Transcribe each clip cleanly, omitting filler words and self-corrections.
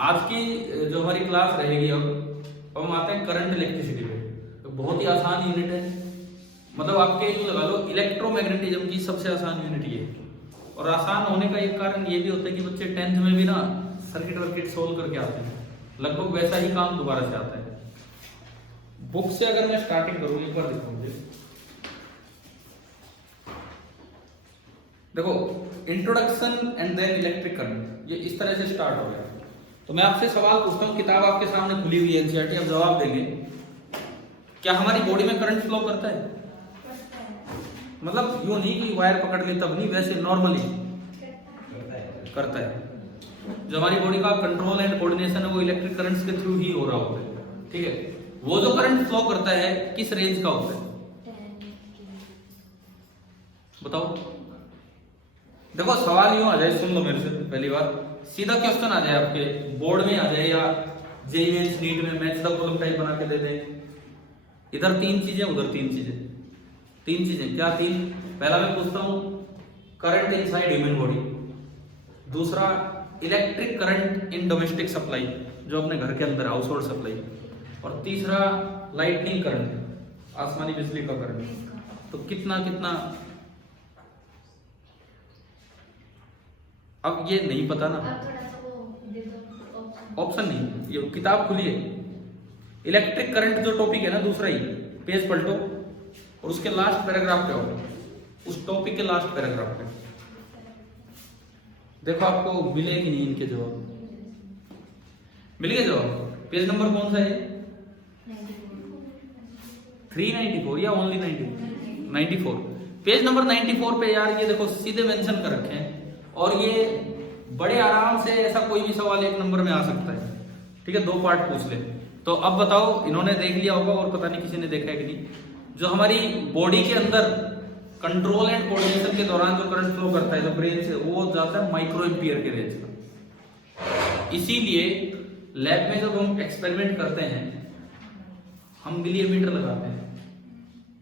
आज की जो हमारी क्लास रहेगी, अब हम आते हैं करंट इलेक्ट्रिसिटी पे। तो बहुत ही आसान यूनिट है, मतलब आपके यूं लगा लो इलेक्ट्रोमैग्नेटिज्म की सबसे आसान यूनिट ये है। और आसान होने का एक कारण ये भी होता है कि बच्चे 10th में भी ना सर्किट वर्किट सोल्व करके आते हैं, लगभग वैसा ही काम दोबारा से आता है। बुक से अगर मैं स्टार्टिंग करूँ, एक बार देखो मुझे, देखो introduction and then electric current, ये इस तरह से स्टार्ट हो गया। तो मैं आपसे सवाल पूछता हूँ, किताब आपके सामने खुली हुई है एनसीईआरटी, आप जवाब देंगे। क्या हमारी बॉडी में करंट फ्लो करता है? मतलब यूं नहीं कि वायर पकड़ ले तब नहीं, वैसे नॉर्मली करता है। जो हमारी बॉडी का कंट्रोल एंड कोऑर्डिनेशन है वो इलेक्ट्रिक करंट्स के थ्रू ही हो रहा होता है, ठीक है। वो जो करंट फ्लो करता है किस रेंज का होता है बताओ। देखो सवाल यूं आ जाए, सुन लो मेरे से, पहली बार सीधा क्वेश्चन आ जाए आपके बोर्ड में आ जाए या जेईई मेंस नीट में मैच द प्रॉब्लम टाइप बना के दे दे, इधर 3 चीजें उधर 3 चीजें, 3 चीजें क्या 3? पहला मैं पूछता हूं करंट इनसाइड ह्यूमन बॉडी, दूसरा electric current in domestic supply जो अपने घर के अंदर हाउस होल्ड सप्लाई, और तीसरा लाइटनिंग करंट आसमानी बिजली का करंट। तो कितना कितना, अब ये नहीं पता ना, ऑप्शन नहीं, ये किताब खुली है। इलेक्ट्रिक करंट जो टॉपिक है ना, दूसरा ही पेज पलटो और उसके लास्ट पैराग्राफ पे आओ, उस टॉपिक के लास्ट पैराग्राफ पे देखो आपको मिले कि नहीं इनके जवाब। मिल गए जवाब? पेज नंबर कौन सा है? 394 या ओनली 94? पेज नंबर 94 पे यार ये देखो सीधे मेंशन कर रखे हैं, और ये बड़े आराम से ऐसा कोई भी सवाल 1 नंबर में आ सकता है, ठीक है। 2 पार्ट पूछ ले। तो अब बताओ, इन्होंने देख लिया होगा और पता नहीं किसी ने देखा है कि नहीं, जो हमारी बॉडी के अंदर कंट्रोल एंड कोऑर्डिनेशन के दौरान जो करंट फ्लो करता है जो ब्रेन से, वो जाता है माइक्रो एम्पियर के रेंज का। इसीलिए लैब में जब हम एक्सपेरिमेंट करते हैं हम मिलीमीटर लगाते हैं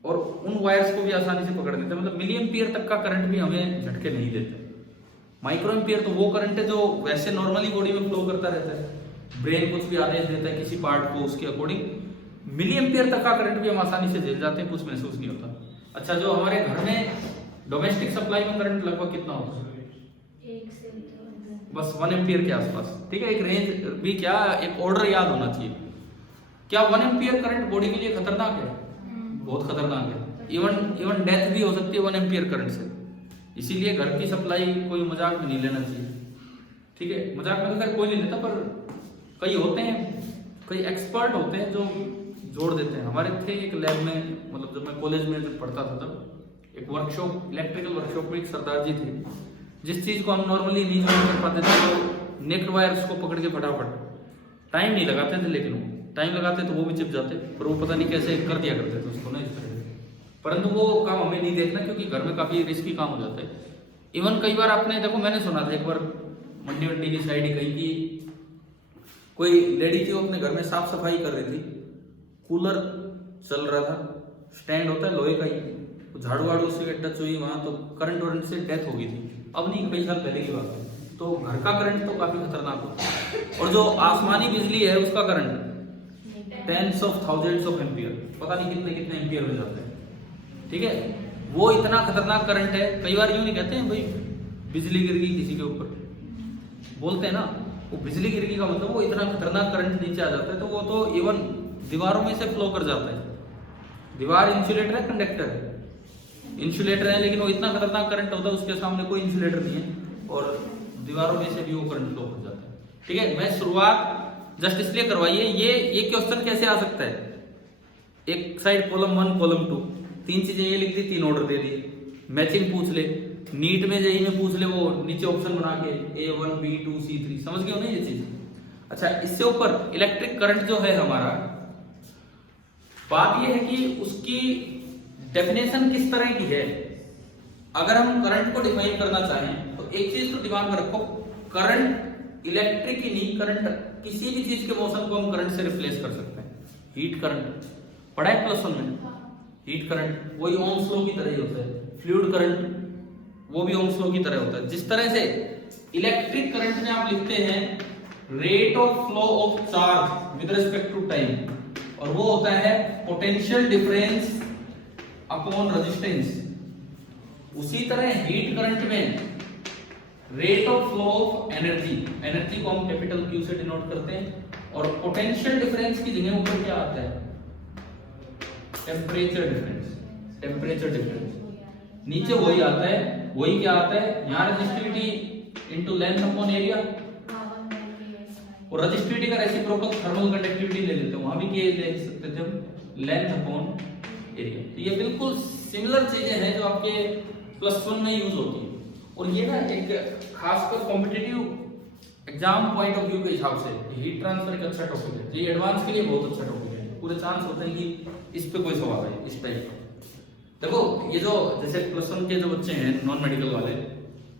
और उन वायर्स को भी आसानी से पकड़ लेते हैं, मतलब मिली एम्पियर तक का करंट भी हमें झटके नहीं देते। माइक्रो एम्पियर तो वो करंट है जो वैसे नॉर्मली बॉडी में फ्लो करता रहता है, ब्रेन कुछ भी आदेश देता है किसी पार्ट को उसके अकॉर्डिंग, मिली एम्पियर तक का करंट भी हम आसानी से झेल जाते हैं, कुछ महसूस नहीं होता। अच्छा, जो हमारे घर में डोमेस्टिक सप्लाई में करंट लगभग कितना होता है? बस 1 एम्पियर के आसपास, ठीक है। एक रेंज भी क्या, एक ऑर्डर याद होना चाहिए। क्या 1 एम्पियर करंट बॉडी के लिए खतरनाक है? बहुत खतरनाक है। इवन डेथ भी हो सकती है 1 एम्पियर करंट से। इसीलिए घर की सप्लाई कोई मजाक में नहीं लेना चाहिए, ठीक है। मजाक में तो खैर कोई नहीं लेता, पर कई होते हैं, कई एक्सपर्ट होते हैं जो जोड़ देते हैं। हमारे थे एक लैब में, मतलब जब मैं कॉलेज में जब पढ़ता था तब एक वर्कशॉप, इलेक्ट्रिकल वर्कशॉप में एक सरदार जी थे, जिस चीज को हम नॉर्मली नहीं जोड़ कर पाते थे तो नेक्ड वायर्स को पकड़ के फटाफट, टाइम नहीं लगाते थे, लेकिन वो टाइम लगाते तो वो भी चिप जाते, पर वो पता नहीं कैसे कर दिया करते थे उसको ना इस तरह। परंतु वो काम हमें नहीं देखना, क्योंकि घर में काफी रिस्की काम हो जाता है। इवन कई बार आपने देखो, मैंने सुना था एक बार मंडी वंडी की साइड ही कहीं की कोई लेडी थी, वो अपने घर में साफ सफाई कर रही थी, कूलर चल रहा था, स्टैंड होता है लोहे का ही, झाड़ू वाड़ू से टच हुई वहां तो करंट वरंट से डेथ हो गई थी। अब नहीं, कई साल पहले की बात है। तो घर का करंट तो काफी खतरनाक होता है, और जो आसमानी बिजली है उसका current tens of thousands of ampere, पता नहीं कितने कितने एम्पियर हो जाते हैं, ठीक है। वो इतना खतरनाक करंट है, कई बार यूं नहीं कहते हैं भाई बिजली गिर गई किसी के ऊपर, बोलते हैं ना, वो बिजली गिर गई का मतलब वो इतना खतरनाक करंट नीचे आ जाता है। तो वो तो इवन दीवारों में से फ्लो कर जाता है। दीवार इंसुलेटर है, कंडक्टर है, इंसुलेटर है, लेकिन वो इतना खतरनाक करंट होता है उसके सामने कोई इंसुलेटर नहीं है, और दीवारों में से भी वो करंट फ्लो कर जाता है, ठीक है। मैं शुरुआत जस्ट इसलिए करवाइए, ये क्वेश्चन कैसे आ सकता है, एक साइड कॉलम 1 कॉलम 2, 3 चीजें ये लिख दी, 3 ऑर्डर दे दिए, मैचिंग पूछ ले, नीट में जेईई में पूछ ले, वो नीचे ऑप्शन बना के A1 B2 C3, समझ गए हो ना ये चीज। अच्छा, इससे ऊपर इलेक्ट्रिक करंट जो है हमारा, बात ये है कि उसकी डेफिनेशन किस तरह की है। अगर हम करंट को डिफाइन करना चाहें तो एक चीज तो दिमाग में रखो, करंट इलेक्ट्रिक ही नहीं, करंट किसी भी चीज के मोशन को हम करंट से रिप्लेस कर सकते हैं। हीट करंट पढ़ा है प्लस 1 में, हीट करंट वही ओम्स लॉ की तरह ही होता है, फ्लूइड करंट वो भी ओम्स लॉ की तरह होता है। जिस तरह से इलेक्ट्रिक करंट में आप लिखते हैं rate of flow of charge with respect to time, और वो होता है पोटेंशियल डिफरेंस अपॉन रेजिस्टेंस। उसी तरह हीट करंट में rate of flow of energy, energy को हम कैपिटल क्यू से डिनोट करते हैं, और पोटेंशियल डिफरेंस की जगह ऊपर क्या आता है, टेम्परेचर डिफरेंस, टेम्परेचर डिफरेंस नीचे वही आता है, वही क्या आता है, यहाँ resistivity into length upon area, और रेजिस्टिविटी का रेसिप्रोकल थर्मल कंडक्टिविटी ले लेते हैं, वहां भी क्या ले सकते थे हम, लेंथ अपॉन एरिया। तो ये बिल्कुल सिमिलर चीजें हैं जो आपके +1 में यूज होती है, और ये ना एक खासकर competitive exam point of view के हिसाब से हीट ट्रांसफर एक अच्छा टॉपिक है, ये एडवांस के लिए बहुत अच्छा टॉपिक है, पूरे चांस होते हैं कि इस पे कोई सवाल है इस टाइप का। देखो ये जो जैसे +1 के जो बच्चे हैं नॉन मेडिकल वाले,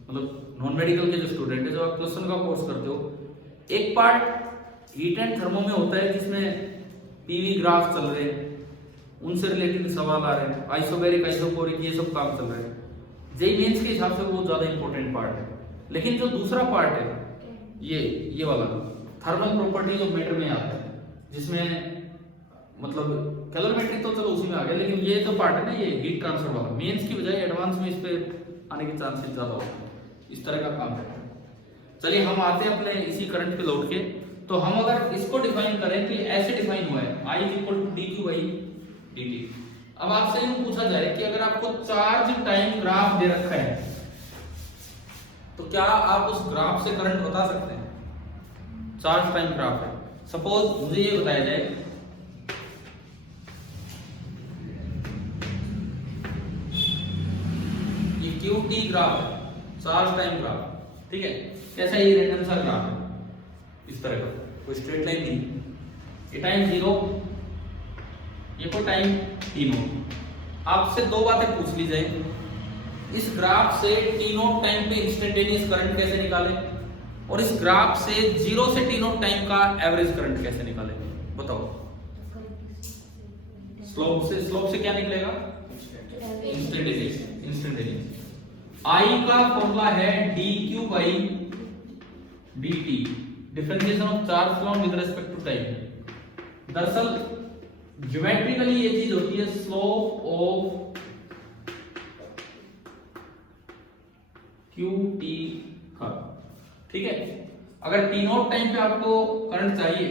मतलब नॉन मेडिकल के जो स्टूडेंट है, जो आप +1 का कोर्स करते हो, एक पार्ट हीट एंड थर्मो में होता है जिसमें पीवी ग्राफ चल रहे हैं, उनसे रिलेटेड सवाल आ रहे हैं, आइसोबैरिक आइसोकोरिक ये सब काम चल रहा है, जेईई मेंस के हिसाब से वो ज्यादा इंपॉर्टेंट पार्ट है। लेकिन जो दूसरा पार्ट है ये वाला थर्मल प्रॉपर्टीज ऑफ मैटर में आता है, जिसमें मतलब कैलोरीमेट्री तो चलो उसी में आ गया, लेकिन ये जो पार्ट है ना, ये हीट ट्रांसफर वाला, मेंस की बजाय एडवांस में इस पे आने के चांसेस ज्यादा होते हैं, इस तरह का काम है। चलिए हम आते हैं अपने इसी करंट पे लौट के, तो हम अगर इसको डिफाइन करें तो ऐसे डिफाइन हुआ है, I = dq/dt। अब आपसे यूं पूछा जाए कि अगर आपको चार्ज टाइम ग्राफ दे रखा है, तो क्या आप उस ग्राफ से करंट बता सकते हैं? चार्ज टाइम ग्राफ है, सपोज मुझे ये बताया जाए ये QT ग्राफ है, चार्ज टाइम ग्राफ, ठीक है, कैसा ये रैंडम सा ग्राफ है, इस तरह का, कोई स्ट्रेट लाइन नहीं, ये टाइम 0, ये को टाइम t0। आपसे दो बातें पूछ ली जाए, इस ग्राफ से t0 टाइम पे इंस्टेंटेनियस करंट कैसे निकालें, और इस ग्राफ से 0 से t0 टाइम का एवरेज करंट कैसे निकालें, बताओ। स्लोप से क्या निकलेगा, इंस्टेंटेनियस। I का फॉर्मूला है dq/dt, differentiation of charge flow with respect to time. दरअसल ज्योमेट्रिकली ये चीज होती है स्लोप ऑफ QT का, ठीक है। अगर t0 टाइम पे आपको करंट चाहिए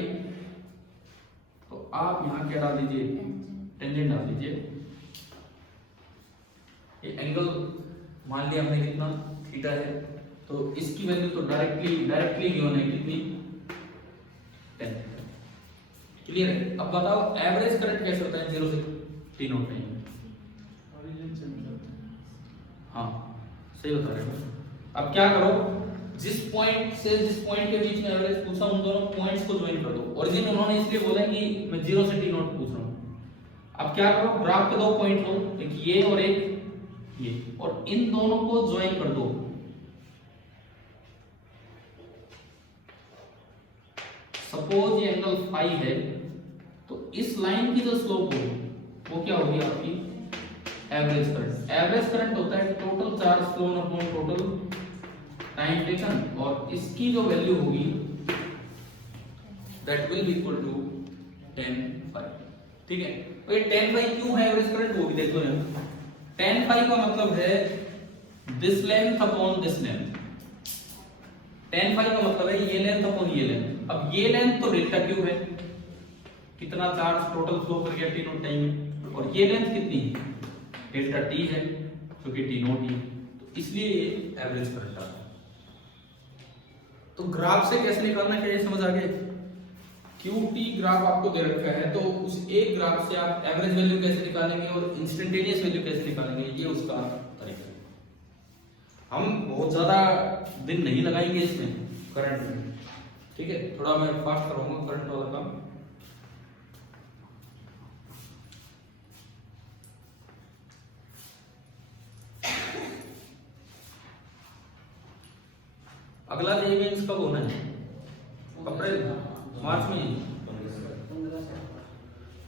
तो आप यहां क्या डाल दीजिए, टेंजेंट डाल दीजिए। ये एंगल मान लिया हमने कितना थीटा है, तो इसकी वैल्यू तो डायरेक्टली गिवन है कितनी, 10। क्लियर है। अब बताओ एवरेज करंट कैसे होता है 0 से t0 टाइम। हाँ सही बता रहे हो। अब क्या करो, जिस पॉइंट से जिस पॉइंट के बीच में एवरेज पूछा, उन दोनों पॉइंट्स को ज्वाइन कर दो। ओरिजिन उन्होंने इसलिए बोला कि मैं 0 से t0 पूछ रहा हूँ। अब क्या करो, ग्राफ के दो पॉइंट लो, एक ये और एक ये, और इन दोनों को ज्वाइन कर दो। सपोज ये एंगल फाई है, तो इस लाइन की जो स्लोप होगी वो क्या होगी आपकी, एवरेज करंट। एवरेज करंट होता है total charge flow upon total time taken, और इसकी जो वैल्यू होगी that will be equal to 10π, ठीक है। तो ये 10π क्यों है एवरेज करंट, वो भी देखो यहाँ। 10π का मतलब है this length upon this length. 10π का मतलब है ये लेंथ अपॉन ये लेंथ। अब ये लेंथ तो डेल्टा क्यू है, कितना चार्ज टोटल फ्लो कर गया t0 टाइम में, और ये लेंथ कितनी है, डेल्टा t है जो कि t0 है, तो इसलिए ये एवरेज करंट आता है। तो ग्राफ से कैसे निकालना चाहिए समझ आ गया। QT ग्राफ आपको दे रखा है, तो उस एक ग्राफ से आप एवरेज वैल्यू कैसे निकालेंगे और इंस्टेंटेनियस वैल्यू कैसे निकालेंगे, ये उसका तरीका है। हम बहुत ज्यादा दिन नहीं लगाएंगे इसमें करंट में, ठीक है, थोड़ा मैं फास्ट कराऊंगा करंट वाला काम। अगला जेईई मेंस कब होना है, अप्रैल मार्च में।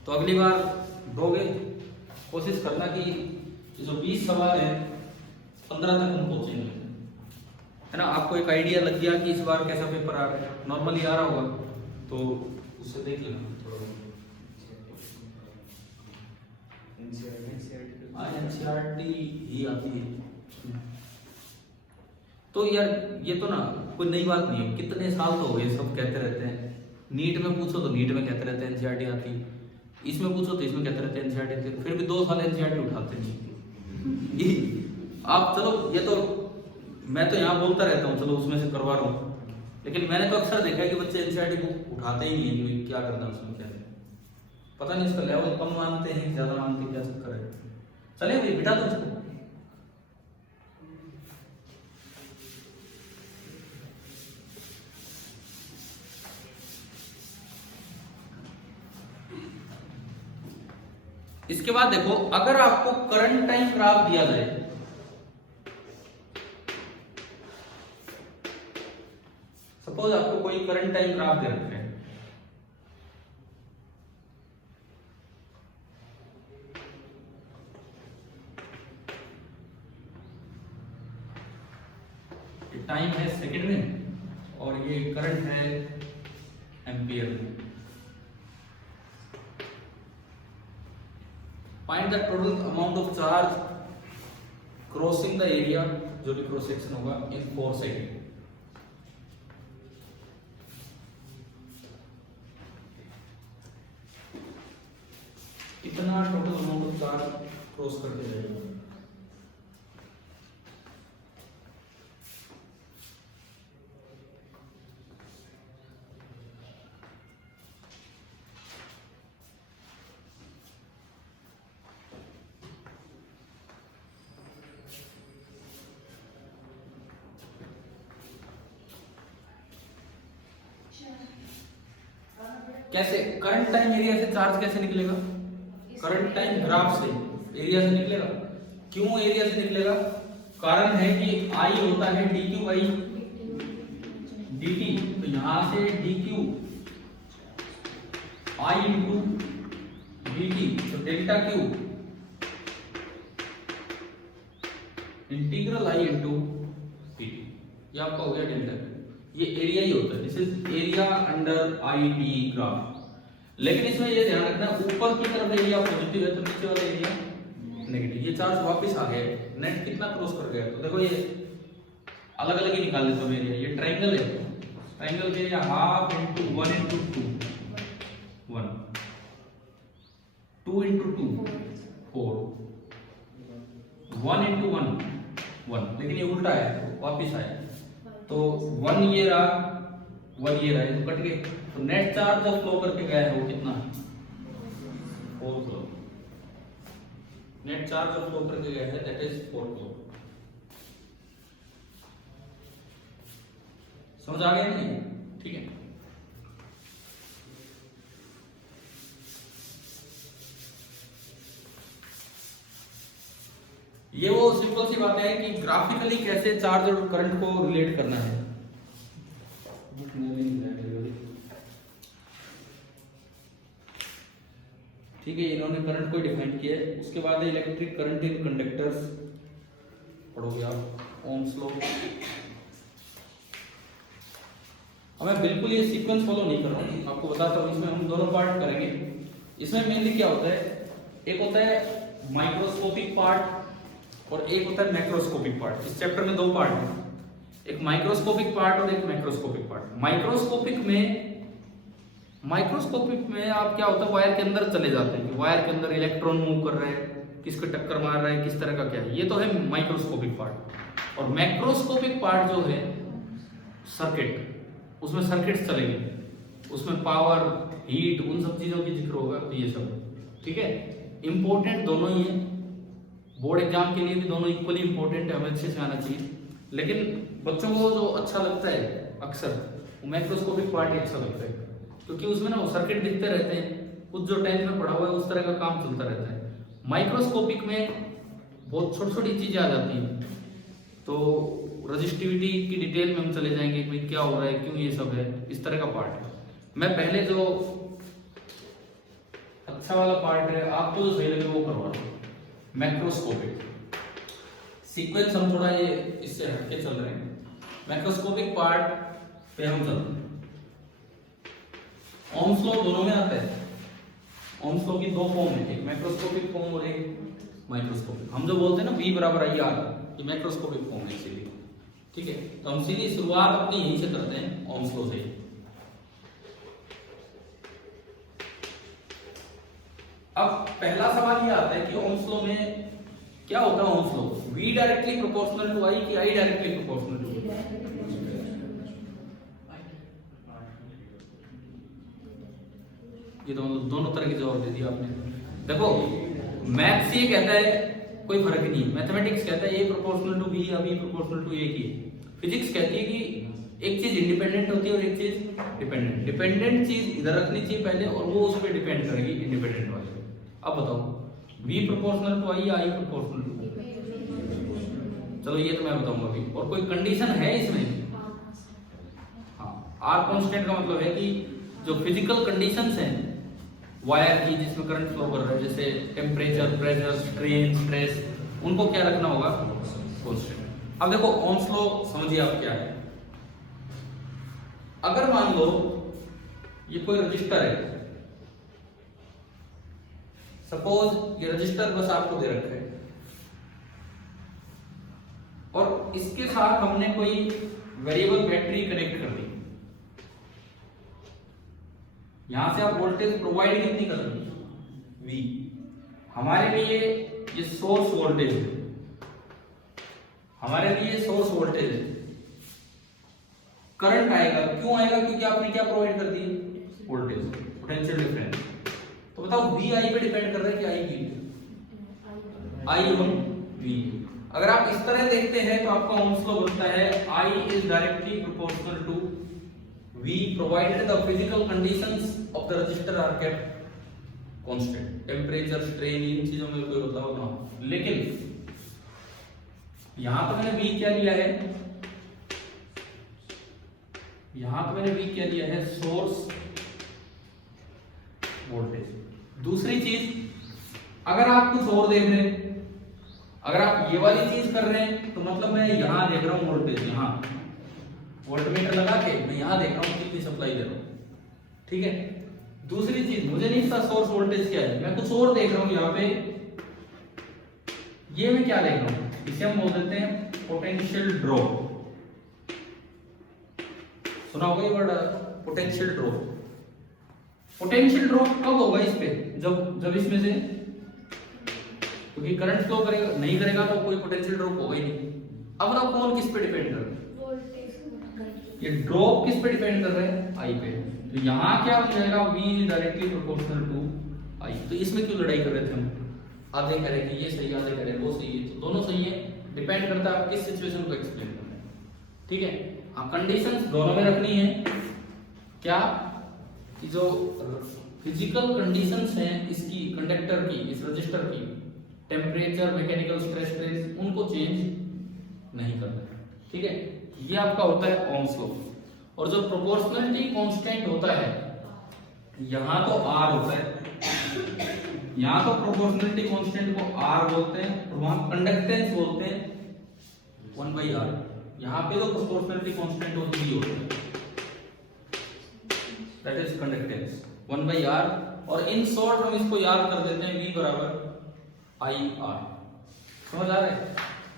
तो अगली बार दोगे, कोशिश करना कि जो 20 सवाल है 15 तक हम पहुंचेंगे। है ना, आपको एक आइडिया लग गया कि इस बार कैसा पेपर आ रहा है, नॉर्मली आ रहा होगा तो उससे देख लेना थोड़ा। एनसीईआरटी ही आती है। तो यार ये तो ना कोई नई बात नहीं है, कितने साल तो हो गए सब कहते रहते हैं। नीट में पूछो तो नीट में कहते रहते हैं एनसीईआरटी आती, इसमें पूछो तो इसमें कहते रहते हैं एनसीईआरटी आती, फिर भी 2 साल एनसीईआरटी उठाते नहीं। आप चलो ये तो मैं तो यहाँ बोलता रहता हूँ, चलो उसमें से करवा रहा हूँ, लेकिन मैंने तो अक्सर देखा है कि बच्चे एनसीईआरटी बुक उठाते ही नहीं है। क्या करना है उसमें, क्या है पता नहीं, इसका लेवल कम मानते हैं ज्यादा मानते हैं, क्या चक्कर है। चले भाई बिठा दो इसको। इसके बाद देखो, अगर आपको करंट टाइम ग्राफ दिया जाए, सपोज आपको कोई करंट टाइम ग्राफ दे रखा है, टाइम है सेकंड में और ये करंट है एम्पियर में। Find the total amount of charge crossing the area, जो भी क्रॉस सेक्शन होगा, इन 4 सेकेंड। इतना total amount of charge cross करके जाएगा। कैसे करंट टाइम एरिया से चार्ज कैसे निकलेगा? करंट टाइम ग्राफ से एरिया से निकलेगा। क्यों एरिया से निकलेगा? कारण है कि I होता है dq बाई dt, तो यहां से dq I इंटू dt, तो delta Q integral I into dt, ये आपका हो गया डेल्टा क्यू। ये एरिया ही होता है, this is area under I D graph. लेकिन इसमें ये ध्यान रखना, ऊपर की तरफ एरिया पॉजिटिव है तो नीचे वाला एरिया नेगेटिव। ये चार्ज वापस आ गया, नेट कितना क्रॉस कर गया, तो देखो ये अलग अलग ही निकाल लेते हैं एरिया। ये ट्रायंगल है, ट्रायंगल के area half into 1 into 2 1, 2 into 2 4, 1 into 1 1, लेकिन ये उल्टा है वापस आया, तो 1 ये रहा 1 ये रहा, ये तो कट गए। तो नेट चार्ज जो फ्लो करके गया है वो कितना है? 4 फ्लो। नेट चार्ज जो फ्लो करके गया है दैट इज 4 फ्लो। समझ आ गया नहीं? ठीक है। ये वो सिंपल सी बात है कि ग्राफिकली कैसे चार्ज और करंट को रिलेट करना है। ठीक है, इन्होंने करंट को डिफाइन किया है। उसके बाद इलेक्ट्रिक करंट इन कंडक्टर्स पढ़ोगे आप, ओम्स लॉ। अब मैं बिल्कुल ये सीक्वेंस फॉलो नहीं कर रहा हूँ, आपको बताता हूँ। इसमें हम दोनों पार्ट करेंगे। इसमें मेनली क्या होता है, एक होता है माइक्रोस्कोपिक पार्ट और एक होता है मैक्रोस्कोपिक पार्ट। इस चैप्टर में 2 पार्ट हैं, एक माइक्रोस्कोपिक पार्ट और एक मैक्रोस्कोपिक पार्ट। माइक्रोस्कोपिक में आप क्या होता है, वायर के अंदर चले जाते हैं कि वायर के अंदर इलेक्ट्रॉन मूव कर रहे हैं, किसको टक्कर मार रहा है, किस तरह का क्या है, ये तो है माइक्रोस्कोपिक पार्ट। और मैक्रोस्कोपिक पार्ट जो है सर्किट, उसमें सर्किट्स चलेंगे, उसमें पावर, हीट, उन सब चीजों की जिक्र होगा। तो ये सब ठीक है, इंपॉर्टेंट दोनों ही है। बोर्ड एग्जाम के लिए भी दोनों इक्वली इंपॉर्टेंट है, हमें अच्छे से आना चाहिए। लेकिन बच्चों को जो अच्छा लगता है अक्सर, वो मैक्रोस्कोपिक पार्ट ही अच्छा लगता है, क्योंकि उसमें ना वो सर्किट दिखते रहते हैं, कुछ जो 10th में पढ़ा हुआ है उस तरह का काम चलता रहता है। माइक्रोस्कोपिक में बहुत छोटी छोटी चीजें आ जाती हैं, तो रजिस्टिविटी की डिटेल में हम चले जाएंगे कि क्या हो रहा है, क्यों ये सब है, इस तरह का पार्ट है। मैं पहले जो अच्छा वाला पार्ट है, आपको जो सही लगे वो करवा रहा हूं। मैक्रोस्कोपिक सीक्वेंस हम थोड़ा ये इससे हटके चल रहे हैं। मैक्रोस्कोपिक पार्ट पे हम चलते हैं। ओम्स लॉ दोनों में आता है। ओम्स लॉ की दो फॉर्म है, एक मैक्रोस्कोपिक फॉर्म और एक माइक्रोस्कोपिक। हम जो बोलते हैं ना V बराबर IR, ये मैक्रोस्कोपिक फॉर्म है इसीलिए। ठीक है, तो हम सीधी शुरुआत अपनी यहीं से करते हैं, ओम्स लॉ से। अब पहला सवाल ये आता है कि ओम्स लॉ में क्या होता है? Ohm's law V directly proportional to I कि I directly proportional to V? ये तो मतलब दोनों तरह के जवाब दे दिया आपने। देखो मैथ्स ये कहता है कोई फर्क नहीं है, मैथमेटिक्स कहता है A प्रोपोर्शनल टू B या B प्रोपोर्शनल टू A की। फिजिक्स कहती है कि एक चीज इंडिपेंडेंट होती है और एक चीज डिपेंडेंट। डिपेंडेंट चीज इधर रखनी चाहिए पहले और वो उस पर डिपेंड करेगी इंडिपेंडेंट वाले। अब बताओ V प्रोपोर्शनल टू I या I प्रोपोर्शनल टू B? चलो ये तो मैं बताऊंगा अभी। और कोई कंडीशन है इसमें? हाँ, R कांस्टेंट का मतलब है कि जो फिजिकल कंडीशंस हैं वायर की जिसमें करंट फ्लो कर रहा है, जैसे टेम्परेचर, प्रेशर, स्ट्रेन, स्ट्रेस, उनको क्या रखना होगा? कांस्टेंट। अब देखो ओम्स लॉ समझिए आप क्या है। अगर मान लो ये कोई रजिस्टर है, सपोज ये रजिस्टर बस आपको दे रखा है और इसके साथ हमने कोई वेरिएबल बैटरी कनेक्ट कर दी। यहां से आप वोल्टेज प्रोवाइड कितनी कर रही है? V। हमारे लिए ये सोर्स वोल्टेज है, हमारे लिए सोर्स वोल्टेज है। करंट आएगा, क्यों आएगा? क्योंकि आपने क्या प्रोवाइड कर दी? Voltage, potential difference. तो बताओ V I पे डिपेंड कर रहा है कि I P? I on V। अगर आप इस तरह देखते हैं तो आपका ओम्स लॉ बनता है I is directly proportional to V provided the physical conditions of the resistor are kept constant. Temperature, strain, इन चीजों में कोई बदलाव ना हो। लेकिन यहां पर मैंने V क्या लिया है? यहां पर मैंने V क्या लिया है? Source voltage. दूसरी चीज, अगर आप कुछ और देख रहे हैं, अगर आप ये वाली चीज कर रहे हैं तो मतलब मैं यहां देख रहा हूं वोल्टेज, यहां वोल्टमीटर लगा के मैं यहां देख रहा हूं कितनी सप्लाई दे रहा हूं। ठीक है, दूसरी चीज मुझे नहीं पता सोर्स वोल्टेज क्या है, मैं कुछ और देख रहा हूं यहां पे। ये मैं क्या देख रहा हूं? इसे हम बोल देते हैं पोटेंशियल ड्रॉप। सुना होगा ये word, potential drop. Potential drop कब होगा इस पे? जब इसमें से, क्योंकि करंट फ्लो करेगा, नहीं करेगा तो कोई पोटेंशियल ड्रॉप होगा ही नहीं। अब बताओ कौन किस पे डिपेंड कर रहा है? ये ड्रॉप किस पे डिपेंड कर रहा है? I पे। तो यहाँ क्या बन जाएगा? V directly proportional to I। तो इसमें क्यों लड़ाई कर रहे थे हम? आधे कह रहे कि ये सही, आधे कह रहे वो सही है। तो दोनों सही है, डिपेंड करता है आप किस सिचुएशन को एक्सप्लेन कर रहे हैं। ठीक है, हाँ, कंडीशंस दोनों में रखनी है। क्या कि जो फिजिकल कंडीशंस हैं इसकी, कंडक्टर की, इस रजिस्टर की, टेम्परेचर, मैकेनिकल स्ट्रेस, स्ट्रेन, उनको चेंज नहीं करना। ठीक है, ये आपका होता है ओम्स लॉ। और जो प्रोपोर्शनलिटी कांस्टेंट होता है, यहां तो R होता है, यहां तो प्रोपोर्शनलिटी कांस्टेंट को R बोलते हैं और वहां कंडक्टेंस बोलते हैं 1/R। यहां पे तो प्रोपोर्शनलिटी कांस्टेंट होती ही होती है, दैट इज कंडक्टेंस 1/R। और इन शॉर्ट हम इसको याद कर देते हैं V बराबर IR। समझ आ रहा है?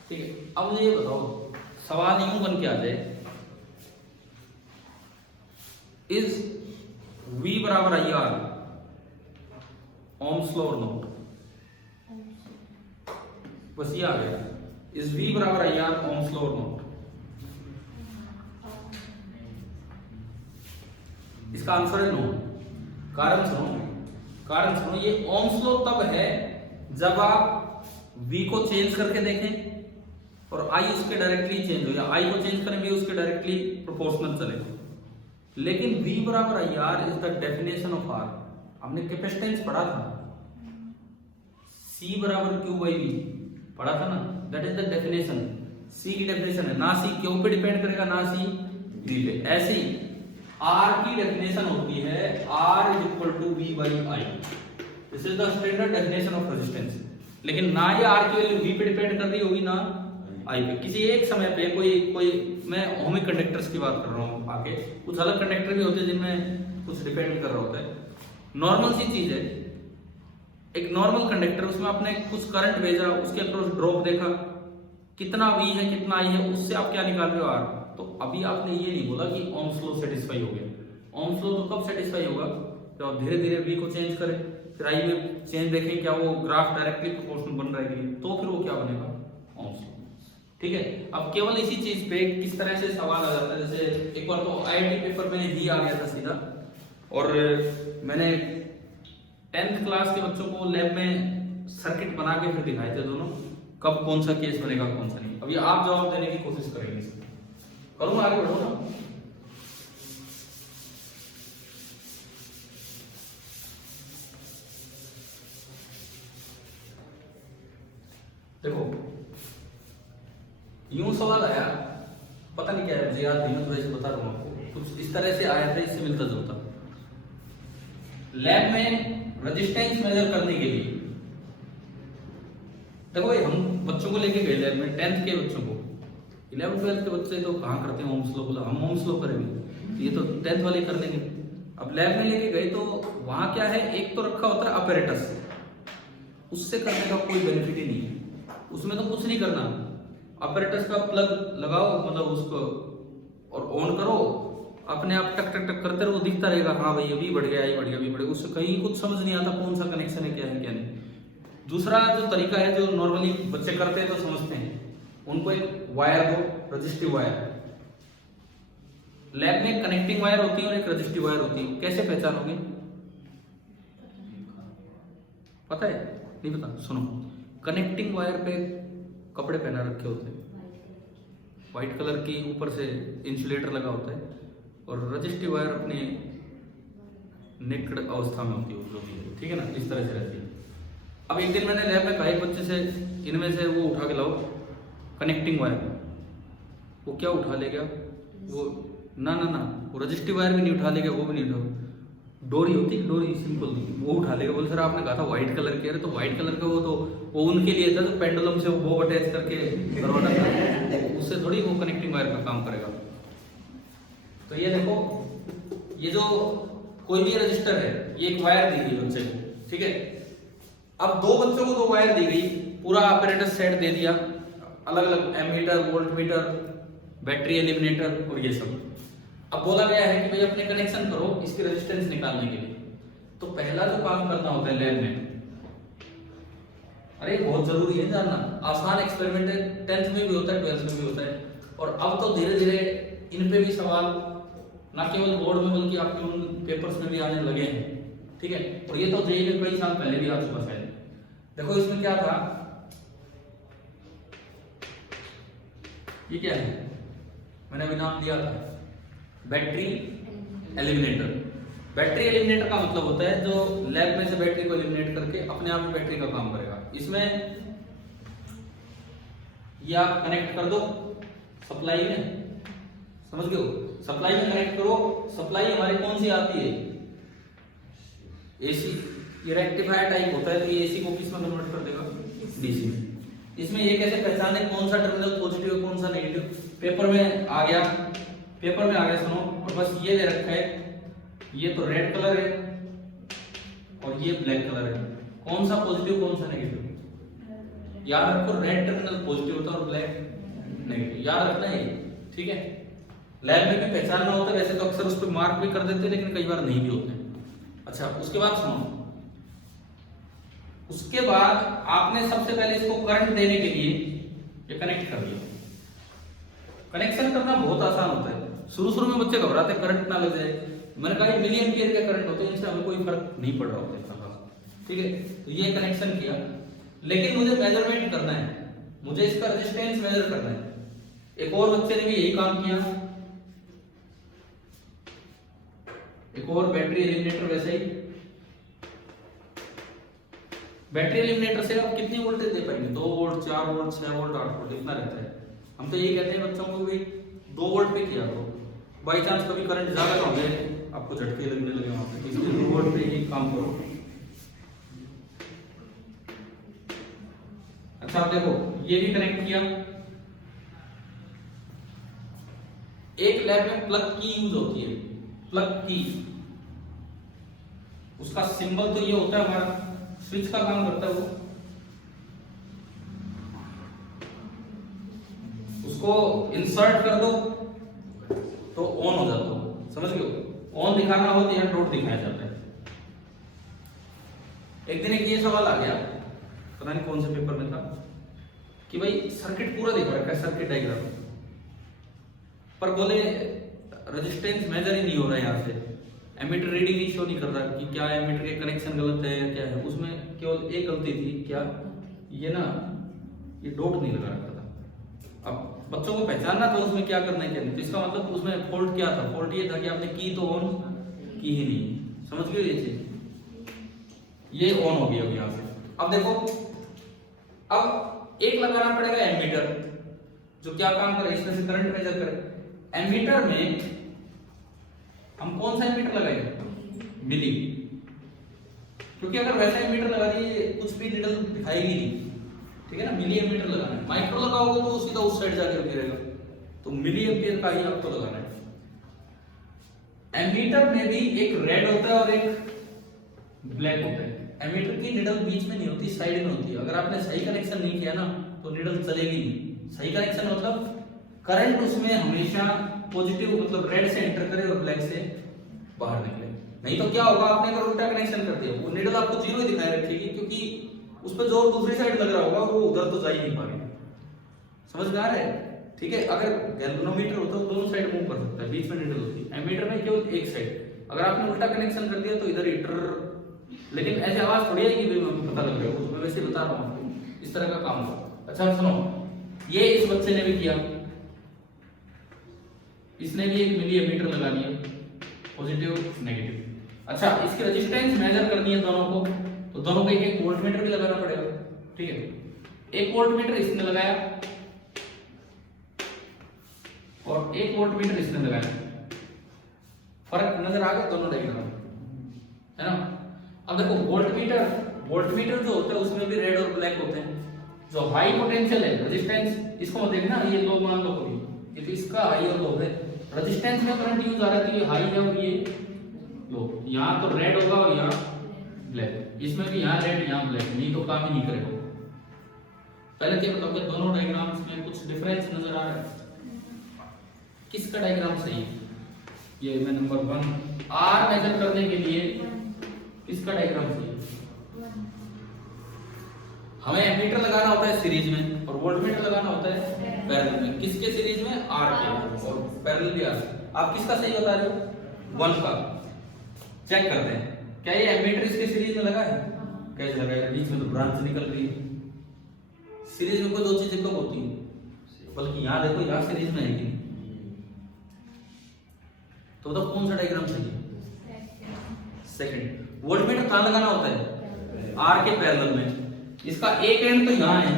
ठीक है, अब मुझे ये बताओ, सवाल यूं बन के आ जाए, इज V बराबर IR ओम्स लॉ और नॉट? बस ये आ गया, इज V बराबर IR ओम्स लॉ और नॉट? इसका आंसर है नो। कारण सुनो, ये ओम्स लॉ तब है जब आप V को चेंज करके देखें और I उसके डायरेक्टली चेंज हो, या I को चेंज करें V उसके डायरेक्टली प्रोपोर्शनल चले। लेकिन V बराबर IR is the definition of R। हमने कैपेसिटेंस पढ़ा था, C बराबर Q बाई V पढ़ा था ना, that is the definition. C की डेफिनेशन है, ना C Q पे डिपेंड करेगा, ना C V पे। ऐसे ही R की डेफिनेशन होती है R is equal to V by I। This is the standard definition of resistance. लेकिन ना ये R की वैल्यू V पे डिपेंड कर रही होगी, ना आई पे किसी एक समय पे कोई मैं ओमिक कंडक्टर्स की बात कर रहा हूँ आगे, कुछ अलग कंडक्टर भी होते हैं जिनमें कुछ डिपेंड कर रहा होता है। नॉर्मल सी चीज है, एक नॉर्मल कंडक्टर, उसमें आपने कुछ करंट भेजा, उसके अक्रॉस ड्रॉप देखा, कितना V है कितना I है, उससे आप क्या निकाल रहे हो R। तो अभी आपने ये नहीं बोला कि ओम्स लॉ सेटिस्फाई हो गया। ओम्स लॉ तो कब सेटिस्फाई होगा जब आप धीरे धीरे V को चेंज करें, फिर I में चेंज देखें क्या वो ग्राफ डायरेक्टली प्रोपोर्शनल बन रहा है, तो फिर वो क्या बनेगा, ओम्स लॉ। ठीक है, अब केवल इसी चीज पे किस तरह से सवाल आ जाता है, जैसे एक बार तो IIT पेपर में ही आ गया था सीधा, और मैंने 10th क्लास के बच्चों को लैब में सर्किट बना के फिर दिखाए थे दोनों, कब कौन सा केस बनेगा कौन सा नहीं। अभी आप जवाब देने की कोशिश करेंगे, करूँगा, आगे बढ़ो ना। देखो यूं सवाल आया, पता नहीं क्या है, मुझे याद नहीं, मैं थोड़ा सा बता रहा हूँ आपको, कुछ इस तरह से आया था, इससे मिलता जुलता। लैब में रेजिस्टेंस मेजर करने के लिए, देखो भाई हम बच्चों को लेके गए लैब में, 10th के बच्चों को, 11th 12th के बच्चे तो कहाँ करते हैं ओम्स लॉ, बोला हम ओम्स लॉ करेंगे, ये तो 10th वाले कर लेंगे। अब लैब में लेके गए तो वहां क्या है, एक तो रखा होता है अपैरेटस, उससे करने का कोई बेनिफिट ही नहीं है, उसमें तो कुछ नहीं करना, अपैरेटस का प्लग लगाओ, मतलब उसको और ऑन करो, अपने आप टक टक टक करते रहो, दिखता रहेगा हाँ भाई अभी बढ़ गया, ये बढ़ गया, अभी बढ़ गया, उससे कहीं कुछ समझ नहीं आता कौन सा कनेक्शन है, क्या है क्या नहीं। दूसरा जो तरीका है जो नॉर्मली बच्चे करते हैं तो समझते हैं, उनको एक वायर दो, रजिस्टिव वायर, लैब में कनेक्टिंग वायर होती है और एक रजिस्टिव वायर होती है, कैसे पहचानोगे, पता है, नहीं पता, सुनो, कनेक्टिंग वायर पे कपड़े पहना रखे होते हैं, व्हाइट कलर की ऊपर से इंसुलेटर लगा होता है, और रजिस्टिव वायर अपने नेक्ड अवस्था में होती है जो भी है, ठीक है ना, इस तरह से रहती है। अब एक दिन मैंने लैब में कहा एक बच्चे से, इनमें से वो उठा के लाओ कनेक्टिंग वायर, वो क्या उठा ले गया, वो ना ना ना वो रजिस्टिव वायर भी नहीं उठा ले गया, वो भी नहीं उठा, डोरी होती है, डोरी सिंपल, वो उठा लेगा, बोले सर आपने कहा था व्हाइट कलर की, अरे तो व्हाइट कलर का वो उनके लिए था, तो पेंडुलम से वो अटैच करके करवाना था, उससे थोड़ी वो कनेक्टिंग वायर का काम करेगा। तो ये देखो, ये जो कोई भी रजिस्टर है, ये एक वायर दी गई बच्चे को, ठीक है, अब दो बच्चों को दो वायर दी गई, पूरा ऑपरेटर सेट दे दिया, अलग अलग ammeter, voltmeter, battery eliminator और ये सब। अब बोला गया है कि भाई अपने कनेक्शन करो इसकी रेजिस्टेंस निकालने के लिए। तो पहला जो काम करना होता है लैब में, अरे बहुत जरूरी है जानना, आसान एक्सपेरिमेंट है, 10th में भी होता है 12th में भी होता है, और अब तो धीरे धीरे इन पे भी सवाल ना केवल बोर्ड में बल्कि आपके उन पेपर्स में भी आने लगे हैं, ठीक है, और ये तो जेईई में कई साल पहले भी आ चुका है। देखो इसमें क्या था, ये क्या है, मैंने अभी नाम दिया था बैटरी एलिमिनेटर। बैटरी एलिमिनेटर का मतलब होता है जो लैब में से बैटरी को एलिमिनेट करके अपने आप बैटरी का काम करेगा। इसमें ये आप कनेक्ट कर दो सप्लाई में, समझ गए हो, सप्लाई में कनेक्ट करो, सप्लाई हमारी कौन सी आती है, एसी, ये रेक्टिफायर टाइप होता है, तो ये एसी को किस में कन्वर्ट कर देगा, डीसी में। इसमें ये कैसे पहचाने कौन सा टर्मिनल पॉजिटिव है कौन सा नेगेटिव, पेपर में आ गया, पेपर में आ गया सुनो, और बस ये दे रखा है, ये तो रेड कलर है और ये ब्लैक कलर है, कौन सा पॉजिटिव कौन सा नेगेटिव, याद रखो, रेड टर्मिनल पॉजिटिव होता है और ब्लैक नेगेटिव, याद रखना है, ठीक है। लैब में भी पहचानना होता है, वैसे तो अक्सर उस पर मार्क भी कर देते हैं लेकिन कई बार नहीं भी होते हैं। अच्छा, उसके बाद सुनो, उसके बाद आपने सबसे पहले इसको करंट देने के लिए ये कनेक्ट कर दिया। कनेक्शन करना बहुत आसान होता है, शुरू में बच्चे घबराते हैं करंट ना लग जाए, मैंने कहा मिली एम्पियर के करंट होते हैं, इनसे हमें कोई फर्क नहीं पड़ रहा होता इतना खास, ठीक है। तो ये कनेक्शन किया, लेकिन मुझे मेजरमेंट करना है, मुझे इसका रेजिस्टेंस मेजर करना है। एक और बच्चे ने भी यही काम किया, एक और बैटरी एलिमिनेटर, वैसे ही बैटरी एलिमिनेटर से आप कितनी वोल्टेज दे पाएंगे, 2 वोल्ट, 4 वोल्ट, 6 वोल्ट, 8 वोल्ट, इतना रहता है। हम तो ये कहते हैं बच्चों को भी 2 वोल्ट पे किया करो, बाई चांस कभी करंट ज्यादा ना हो जाए, आपको झटके लगने लगे वहां पे, इसलिए 2 वोल्ट पे ही काम करो। अच्छा आप देखो, ये भी कनेक्ट किया, एक लैब में प्लग की यूज होती है, प्लग की, उसका सिंबल तो ये होता है हमारा, स्विच का काम करता है वो, उसको इंसर्ट कर दो तो ऑन हो जाता हो, समझ गए? ऑन दिखाना हो तो यहाँ डॉट दिखाया जाता है। एक दिन एक ये सवाल आ गया, पता नहीं कौन से पेपर में था, कि भाई सर्किट पूरा दिखा रखा है, सर्किट डायग्राम, पर बोले रेजिस्टेंस मेजर ही नहीं हो रहा है यहाँ से, एमीटर रीडिंग ही शो नहीं कर रहा कि क्या एमीटर के कनेक्शन गलत है या क्या है। उसमें केवल एक गलती थी, क्या, ये ना ये डॉट नहीं लगा रखा था। अब बच्चों को पहचानना था उसमें क्या करना है क्या नहीं, तो इसका मतलब उसमें फॉल्ट क्या था? फॉल्ट ये था कि आपने की तो ऑन की ही नहीं, समझ गए ये चीज? ये ऑन हो गया यहाँ से। अब देखो, अब एक लगाना पड़ेगा एमीटर, जो क्या काम करे, इसमें से करंट मेजर करे। एमीटर में हम कौन सा एमीटर लगाएंगे? मिली, क्योंकि अगर वैसा एमीटर लगा दिए कुछ भी निडल दिखाएगी नहीं, ठीक है ना? मिली एमीटर लगाना है। माइक्रो लगाओगे तो सीधा उस साइड जाकर गिरेगा, तो मिली एम्पियर का ही आपको लगाना है। एमीटर में भी एक रेड होता है और एक ब्लैक होता है। एमीटर की निडल बीच में नहीं होती, साइड में होती है। अगर आपने सही कनेक्शन नहीं किया ना तो निडल चलेगी नहीं। सही कनेक्शन मतलब करंट उसमें हमेशा पॉजिटिव, मतलब रेड से एंटर करे और ब्लैक से बाहर निकले। नहीं तो क्या होगा, आपने अगर उल्टा कनेक्शन कर दिया, वो निडल आपको जीरो ही दिखाई रखेगी, क्योंकि उस पर जोर दूसरी साइड लग रहा होगा, वो उधर तो जा ही नहीं पाएगा। समझ में आ रहा है? ठीक है। अगर गैल्वेनोमीटर होता है तो दोनों साइड मूव कर सकता है, बीच में निडल होती है। एमीटर में केवल एक साइड। अगर आपने उल्टा कनेक्शन कर दिया तो इधर हीटर, लेकिन ऐसे आवाज थोड़ी आएगी कि मुझे पता लग रहा है, तो मैं वैसे बता रहा हूँ आपको, इस तरह का काम होगा। अच्छा सुनो, ये इस बच्चे ने भी किया, इसने भी एक मिली एमीटर लगा दिया, पॉजिटिव नेगेटिव। अच्छा, इसकी रेजिस्टेंस मेजर करनी है दोनों को, तो दोनों को एक एक वोल्टमीटर भी लगाना पड़ेगा, ठीक है? एक वोल्टमीटर इसने लगाया और एक वोल्टमीटर इसने लगाया। फर्क नजर आ गया दोनों डायग्राम, है ना? अब देखो, वोल्टमीटर जो होता है उसमें भी रेड और ब्लैक होते हैं। जो हाई पोटेंशियल है, रेजिस्टेंस, इसको मत देखना, ये लो मान लो कोई, ये तो इसका हाई और लो है। रेजिस्टेंस में करंट यूज आ रहा है तो ये हाई है और ये लो। यहाँ तो रेड होगा और यहाँ ब्लैक, इसमें भी यहाँ रेड यहाँ ब्लैक, नहीं तो काम ही नहीं करेगा। पहले क्या बताओ, दोनों डायग्राम्स में कुछ डिफरेंस नजर आ रहा है? किसका डायग्राम सही है? ये मैं नंबर 1 आर मेजर करने के लिए किसका डायग्राम सही है? हमें एमीटर लगाना होता है सीरीज में और वोल्टमीटर लगाना होता है पैरेलल में। किसके सीरीज में? आर के, और पैरेलल भी आर। आप किसका सही बता रहे हो? 1 का। चेक करते हैं, क्या ये एमीटर इसके सीरीज में लगा है? कैसे लगा है? बीच में तो ब्रांच निकल रही है। सीरीज में कोई दो चीजें कब होती है? बल्कि यहाँ देखो, यहाँ सीरीज में है कि नहीं? तो कौन सा डायग्राम सही है? सेकंड। वोल्टमीटर कहाँ लगाना होता है? आर के पैरेलल में। इसका एक एंड तो यहाँ है,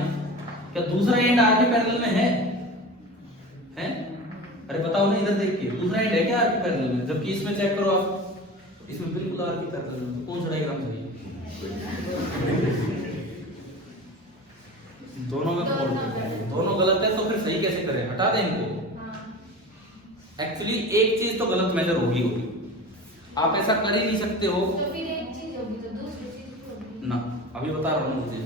क्या दूसरा एंड आर के पैरेलल में है? अरे बताओ ना, इधर देख के, दूसरा एंड है क्या आर के पैरेलल में? जबकि इसमें चेक करो आप, इसमें बिल्कुल आर के पैरेलल में। तो कौन सा डायग्राम सही है? दोनों में फॉल्ट है, दोनों गलत है। तो फिर सही कैसे करें? हटा दें इनको। एक्चुअली एक चीज तो गलत मेजर होगी, आप ऐसा कर ही नहीं सकते हो। तो फिर एक चीज होगी तो दूसरी चीज होगी ना, अभी बता रहा हूँ मुझे।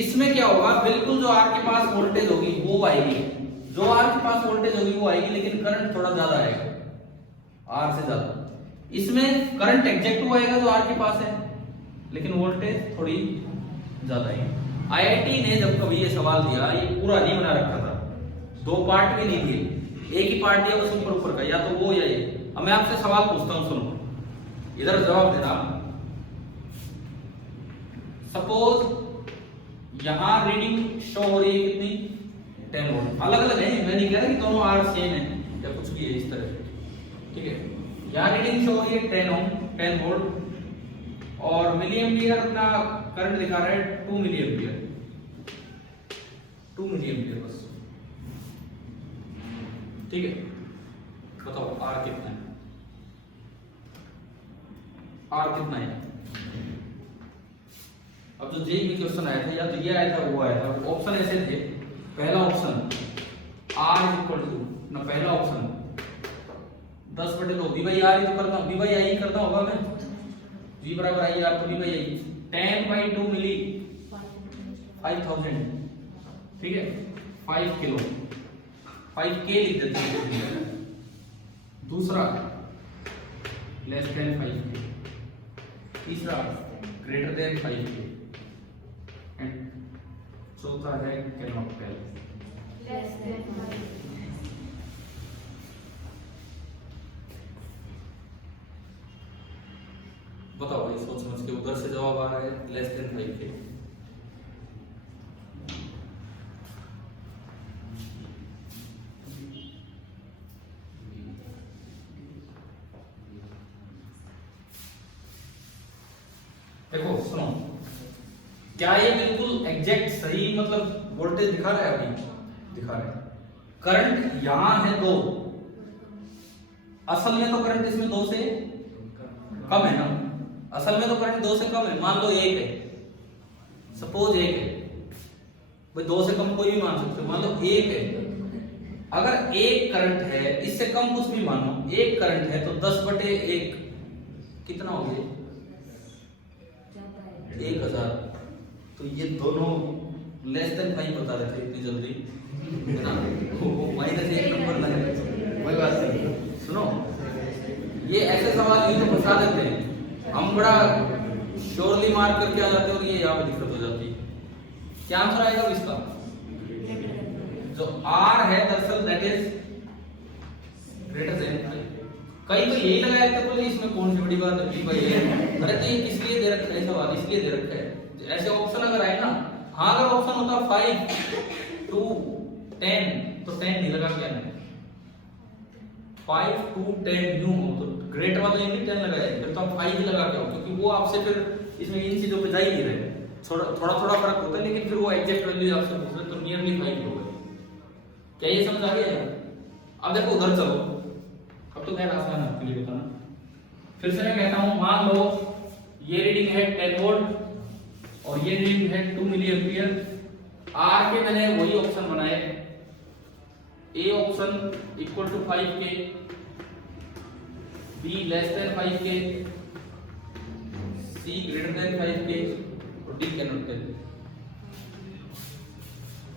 इसमें क्या होगा, बिल्कुल जो आर के पास वोल्टेज होगी वो आएगी, जो आर के पास वोल्टेज होगी वो आएगी, लेकिन करंट थोड़ा ज्यादा आएगा, आर से ज्यादा। इसमें करंट एग्जैक्ट वो आएगा जो आर के पास है, लेकिन वोल्टेज थोड़ी ज्यादा है। आईआईटी ने जब कभी ये सवाल दिया, ये पूरा नहीं बना रखा था, 2 पार्ट भी नहीं दिए, एक ही पार्ट दिया बस ऊपर का, या तो वो या ये। अब मैं आपसे सवाल पूछता हूं, सुनो, इधर जवाब देना। सपोज यहां रीडिंग शो हो रही है कितनी? 10 वोल्ट। अलग अलग है, मैं नहीं कह रहा कि दोनों आर सेम है या कुछ भी है इस तरह, ठीक है? यहां रीडिंग शो हो रही है 10 वोल्ट, और मिली एम्पियर अपना करंट दिखा रहा है 2 मिली एम्पियर, 2 मिली एम्पियर बस, ठीक है? बताओ आर कितना है? आर कितना है? अब जो जेई में क्वेश्चन आया था, या तो ये आया था वो आया था, ऑप्शन ऐसे थे। पहला ऑप्शन R इक्वल टू अपना पहला ऑप्शन 10/2 V बाई आर ही तो करना, V बाई आई करना होगा हमें, V बराबर आई आर तो V बाई आई 10/2 मिली 5000, ठीक है 5 किलो 5 के लिख देते हैं। दूसरा लेस देन 5 के, तीसरा ग्रेटर देन 5 के, एंड चौथा है can not tell. Less than 5। बताओ भाई सोच समझ के, उधर से जवाब आ रहा है लेस देन 5 के। देखो सुनो, क्या ये बिल्कुल एग्जैक्ट सही मतलब वोल्टेज दिखा रहा है? अभी दिखा रहा है। करंट यहां है 2, असल में तो करंट इसमें 2 से कम है ना, असल में तो करंट 2 से कम है, मान लो 1 है, सपोज 1 है भाई, 2 से कम कोई भी मान सकते हो, मान लो 1 है। अगर 1 करंट है, इससे कम कुछ भी मानो, 1 करंट है तो 10/1 कितना हो गया? 1000। तो ये दोनों लेस देन 5 बता रहे थे इतनी जल्दी, है ना, वो -1 नंबर लगे, वही बात नहीं। सुनो, ये ऐसे सवाल यूं तो फंसा देते हैं, हम बड़ा श्योरली मार्क करके आ जाते हैं और ये यहाँ पे दिक्कत हो जाती है। क्या आंसर आएगा इसका? जो R है दरअसल दैट इज ग्रेटर देन 5। कई तो यही लगाया थे, बोले इसमें कौन सी बड़ी बात है भाई, अरे तो ये किस लिए दे रखा है सवाल, इसलिए दे रखा है। ऐसे ऑप्शन अगर आए ना, हाँ अगर ऑप्शन होता 5 to 10 तो 10 नहीं लगा, क्या नहीं 5 to 10 यूं हो तो ग्रेटर वाले ने 10 लगाया, फिर तो आप 5 ही लगा के आओ, क्योंकि वो आपसे फिर इसमें इन चीजों पे जा ही नहीं रहे, थोड़ा थोड़ा फर्क होता है, लेकिन फिर वो एग्जैक्ट वैल्यू आपसे पूछ रहे तो नियरली 5 हो गए। क्या ये समझ आ गया? अब देखो उधर चलो, अब तो खैर आसान है आपके लिए बताना। फिर से मैं कहता हूं, मान लो ये रीडिंग है 10 वोल्ट और ये रीडिंग है 2 मिली एम्पियर। आर के मैंने वही ऑप्शन बनाए, ए ऑप्शन इक्वल टू 5 के, बी लेस देन 5 के, सी ग्रेटर देन 5 के और डी कैन नॉट टेल।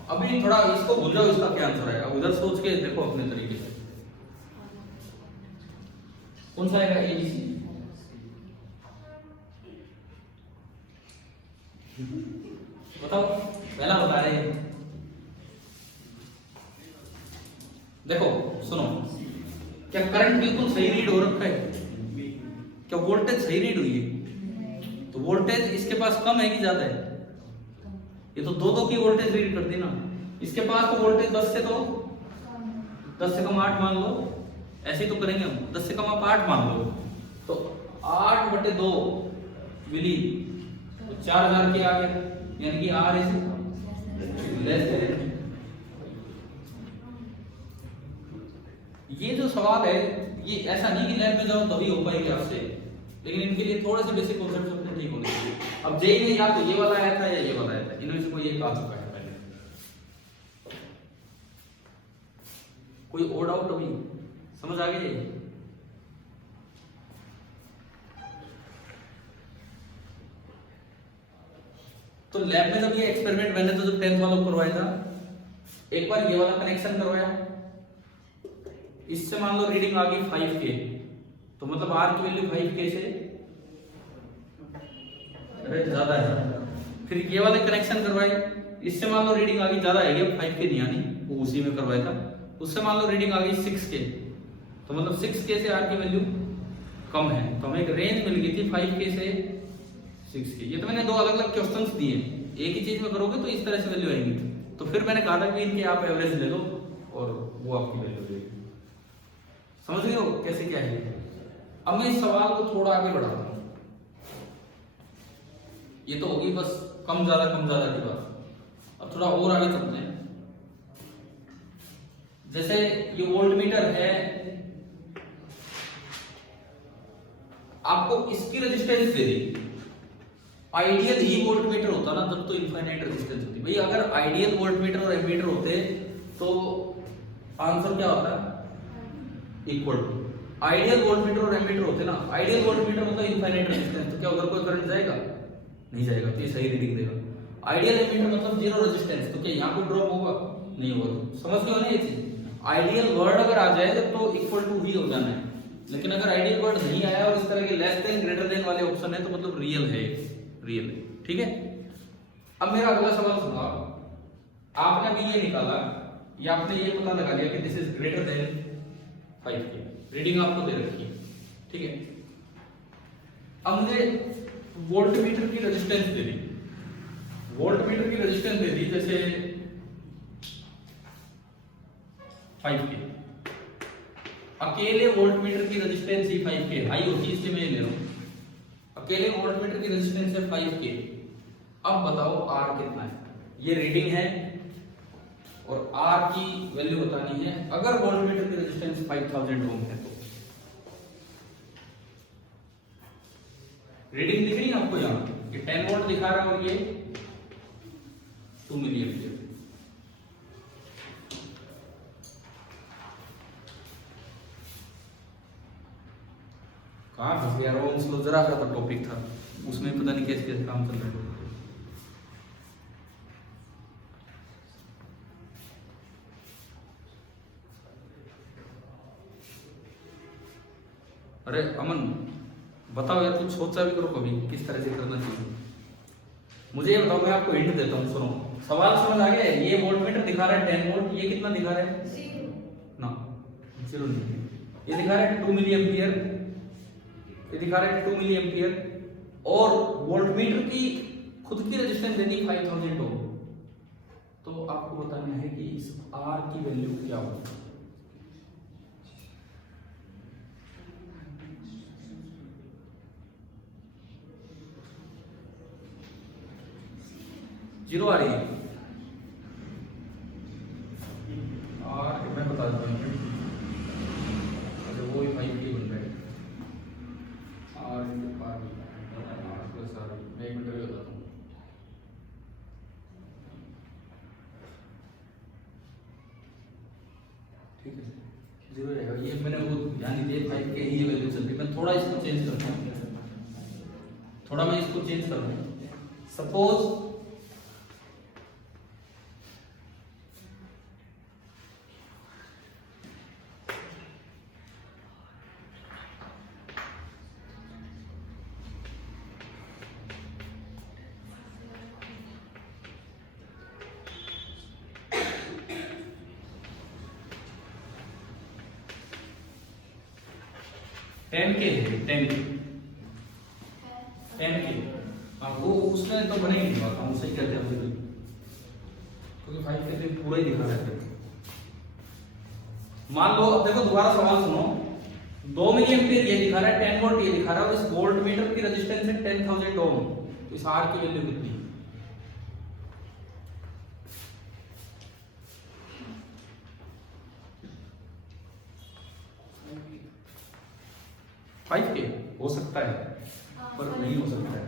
अभी थोड़ा इसको भूल जाओ, इसका क्या आंसर आएगा उधर सोच के देखो अपने तरीके से, कौन सा आएगा? A B C. बताओ, पहला बता रहे हैं। देखो सुनो, क्या करंट बिल्कुल सही रीड हो रखा है? क्या वोल्टेज सही रीड हुई है? तो वोल्टेज इसके पास कम है कि ज्यादा है? ये तो 2 की वोल्टेज रीड कर दी ना। इसके पास तो वोल्टेज 10 से कम 8 मान लो, ऐसे ही तो करेंगे हम, 10 से कम आप 8 मान लो, तो 8/2 मिली तो 4000 के आ गया, यानी कि R इज लेस देन। ये जो सवाल है ये ऐसा नहीं कि लैब में जाओ तभी हो पाएंगे आपसे, लेकिन इनके लिए थोड़े से बेसिक कॉन्सेप्ट अपने ठीक होने चाहिए। अब जेई में या तो ये वाला आया था या ये वाला आया था, इनमें से कोई एक आ चुका है पहले। कोई और डाउट अभी समझ आ गई? तो लैब में जब ये एक्सपेरिमेंट मैंने तो जब 10th वालों को करवाया था, एक बार ये वाला कनेक्शन करवाया, इससे मान लो रीडिंग आ गई 5 के, तो मतलब R की वैल्यू 5 के से ज्यादा है। फिर ये वाले कनेक्शन करवाए, इससे मान लो रीडिंग आ गई ज्यादा है, 5 के नहीं आनी, वो उसी में करवाया था, उससे मान लो रीडिंग आ गई 6 के, तो मतलब 6 के से R की वैल्यू कम है, तो हमें एक रेंज मिल गई थी 5 के से 6 के। ये तो मैंने 2 अलग-अलग क्वेश्चंस दिए, एक ही चीज में करोगे तो इस तरह से वैल्यू आएगी। तो फिर मैंने कहा था कि इनकी आप एवरेज ले लो और वो आपकी वैल्यू देगी। समझ रहे हो कैसे क्या है? अब मैं इस सवाल को थोड़ा आगे बढ़ाता हूं, ये तो होगी बस कम ज्यादा की बात। अब थोड़ा और आगे चलते हैं। जैसे ये वोल्टमीटर है, आपको इसकी रेजिस्टेंस दे दी। आइडियल ही वोल्टमीटर होता ना तब तो इनफाइनाइट रेजिस्टेंस होती। भाई अगर आइडियल वोल्टमीटर और एमीटर होते तो आंसर क्या होता? इक्वल टू आइडियल वोल्टमीटर और एमीटर होते ना, आइडियल वोल्टमीटर मतलब इनफाइनाइट रेजिस्टेंस, तो क्या उधर कोई करंट जाएगा? नहीं जाएगा, तो ये सही रीडिंग देगा। आइडियल एमीटर मतलब जीरो रेजिस्टेंस, तो क्या यहाँ कोई ड्रॉप होगा? नहीं होगा। तो समझ गए हो ना ये चीज? आइडियल वर्ड अगर आ जाए तो इक्वल टू ही हो जाना है, लेकिन अगर आइडियल वर्ड नहीं आया और इस तरह के लेस देन ग्रेटर देन वाले ऑप्शन है तो मतलब रियल है, रियल है। ठीक है, अब मेरा अगला सवाल सुनो। आपने अभी ये निकाला या आपने ये पता लगा लिया कि this is greater than 5K, reading आपको दे रखी है। ठीक है, अब मुझे वोल्टमीटर की रेजिस्टेंस दे दी, वोल्टमीटर की रेजिस्टेंस दे दी जैसे 5K। अकेले वोल्टमीटर की रेजिस्टेंस ही 5K हाई होती है, इसलिए मैं ये ले रहा हूं। अकेले वोल्टमीटर की रेजिस्टेंस है 5K। अब बताओ R कितना है? ये रीडिंग है और R की वैल्यू बतानी है अगर वोल्टमीटर की रेजिस्टेंस 5000 ओम है तो। रीडिंग दिख रही है आपको? यहाँ ये 10 वोल्ट दिखा रहा है और ये 2 मिली एम्पियर। कहाँ फंस गया? ओम्स लो जरा सा तो टॉपिक था, उसमें पता नहीं कैसे कैसे काम कर रहे हैं। अरे अमन बताओ यार, कुछ सोचा भी करो कभी किस तरह से करना चाहिए। मुझे ये बताओ, मैं आपको हिंट देता हूँ, सुनो। सवाल समझ आ गया? ये वोल्टमीटर दिखा रहा है 10 वोल्ट, ये कितना दिखा रहा है? ना, 0 नहीं। ये दिखा रहा है 2 मिली एम्पियर, ये दिखा रहा है 2 मिली एम्पियर, और वोल्टमीटर की खुद की रेजिस्टेंस देनी 5000 ओम। तो आपको बताना है कि इस R की वैल्यू क्या होगी। जीरो आ रही है और मैं बता देता हूँ, अच्छा वो ही 5K बन रहा है। R प्लस R, मैं 1 मिनट में बताता हूँ। ठीक है, जीरो रहेगा। ये मैंने वो ध्यान नहीं दिया, 5K ही वैल्यू चल रही है। मैं थोड़ा इसको चेंज करता हूँ, थोड़ा मैं इसको चेंज कर रहा हूँ। सपोज टेन के है, 10K। हाँ वो उसमें तो बनेगी नहीं, बात हम सही कहते हैं, क्योंकि 5K तो पूरा ही दिखा रहा है। मान लो, अब देखो दोबारा सवाल सुनो। 2 मिली एम्पियर ये दिखा रहा है, 10 वोल्ट ये दिखा रहा है, और इस वोल्टमीटर की रेजिस्टेंस है 10000 ओम। तो इस R की वैल्यू कितनी है? फाइव के हो सकता है पर नहीं हो सकता है।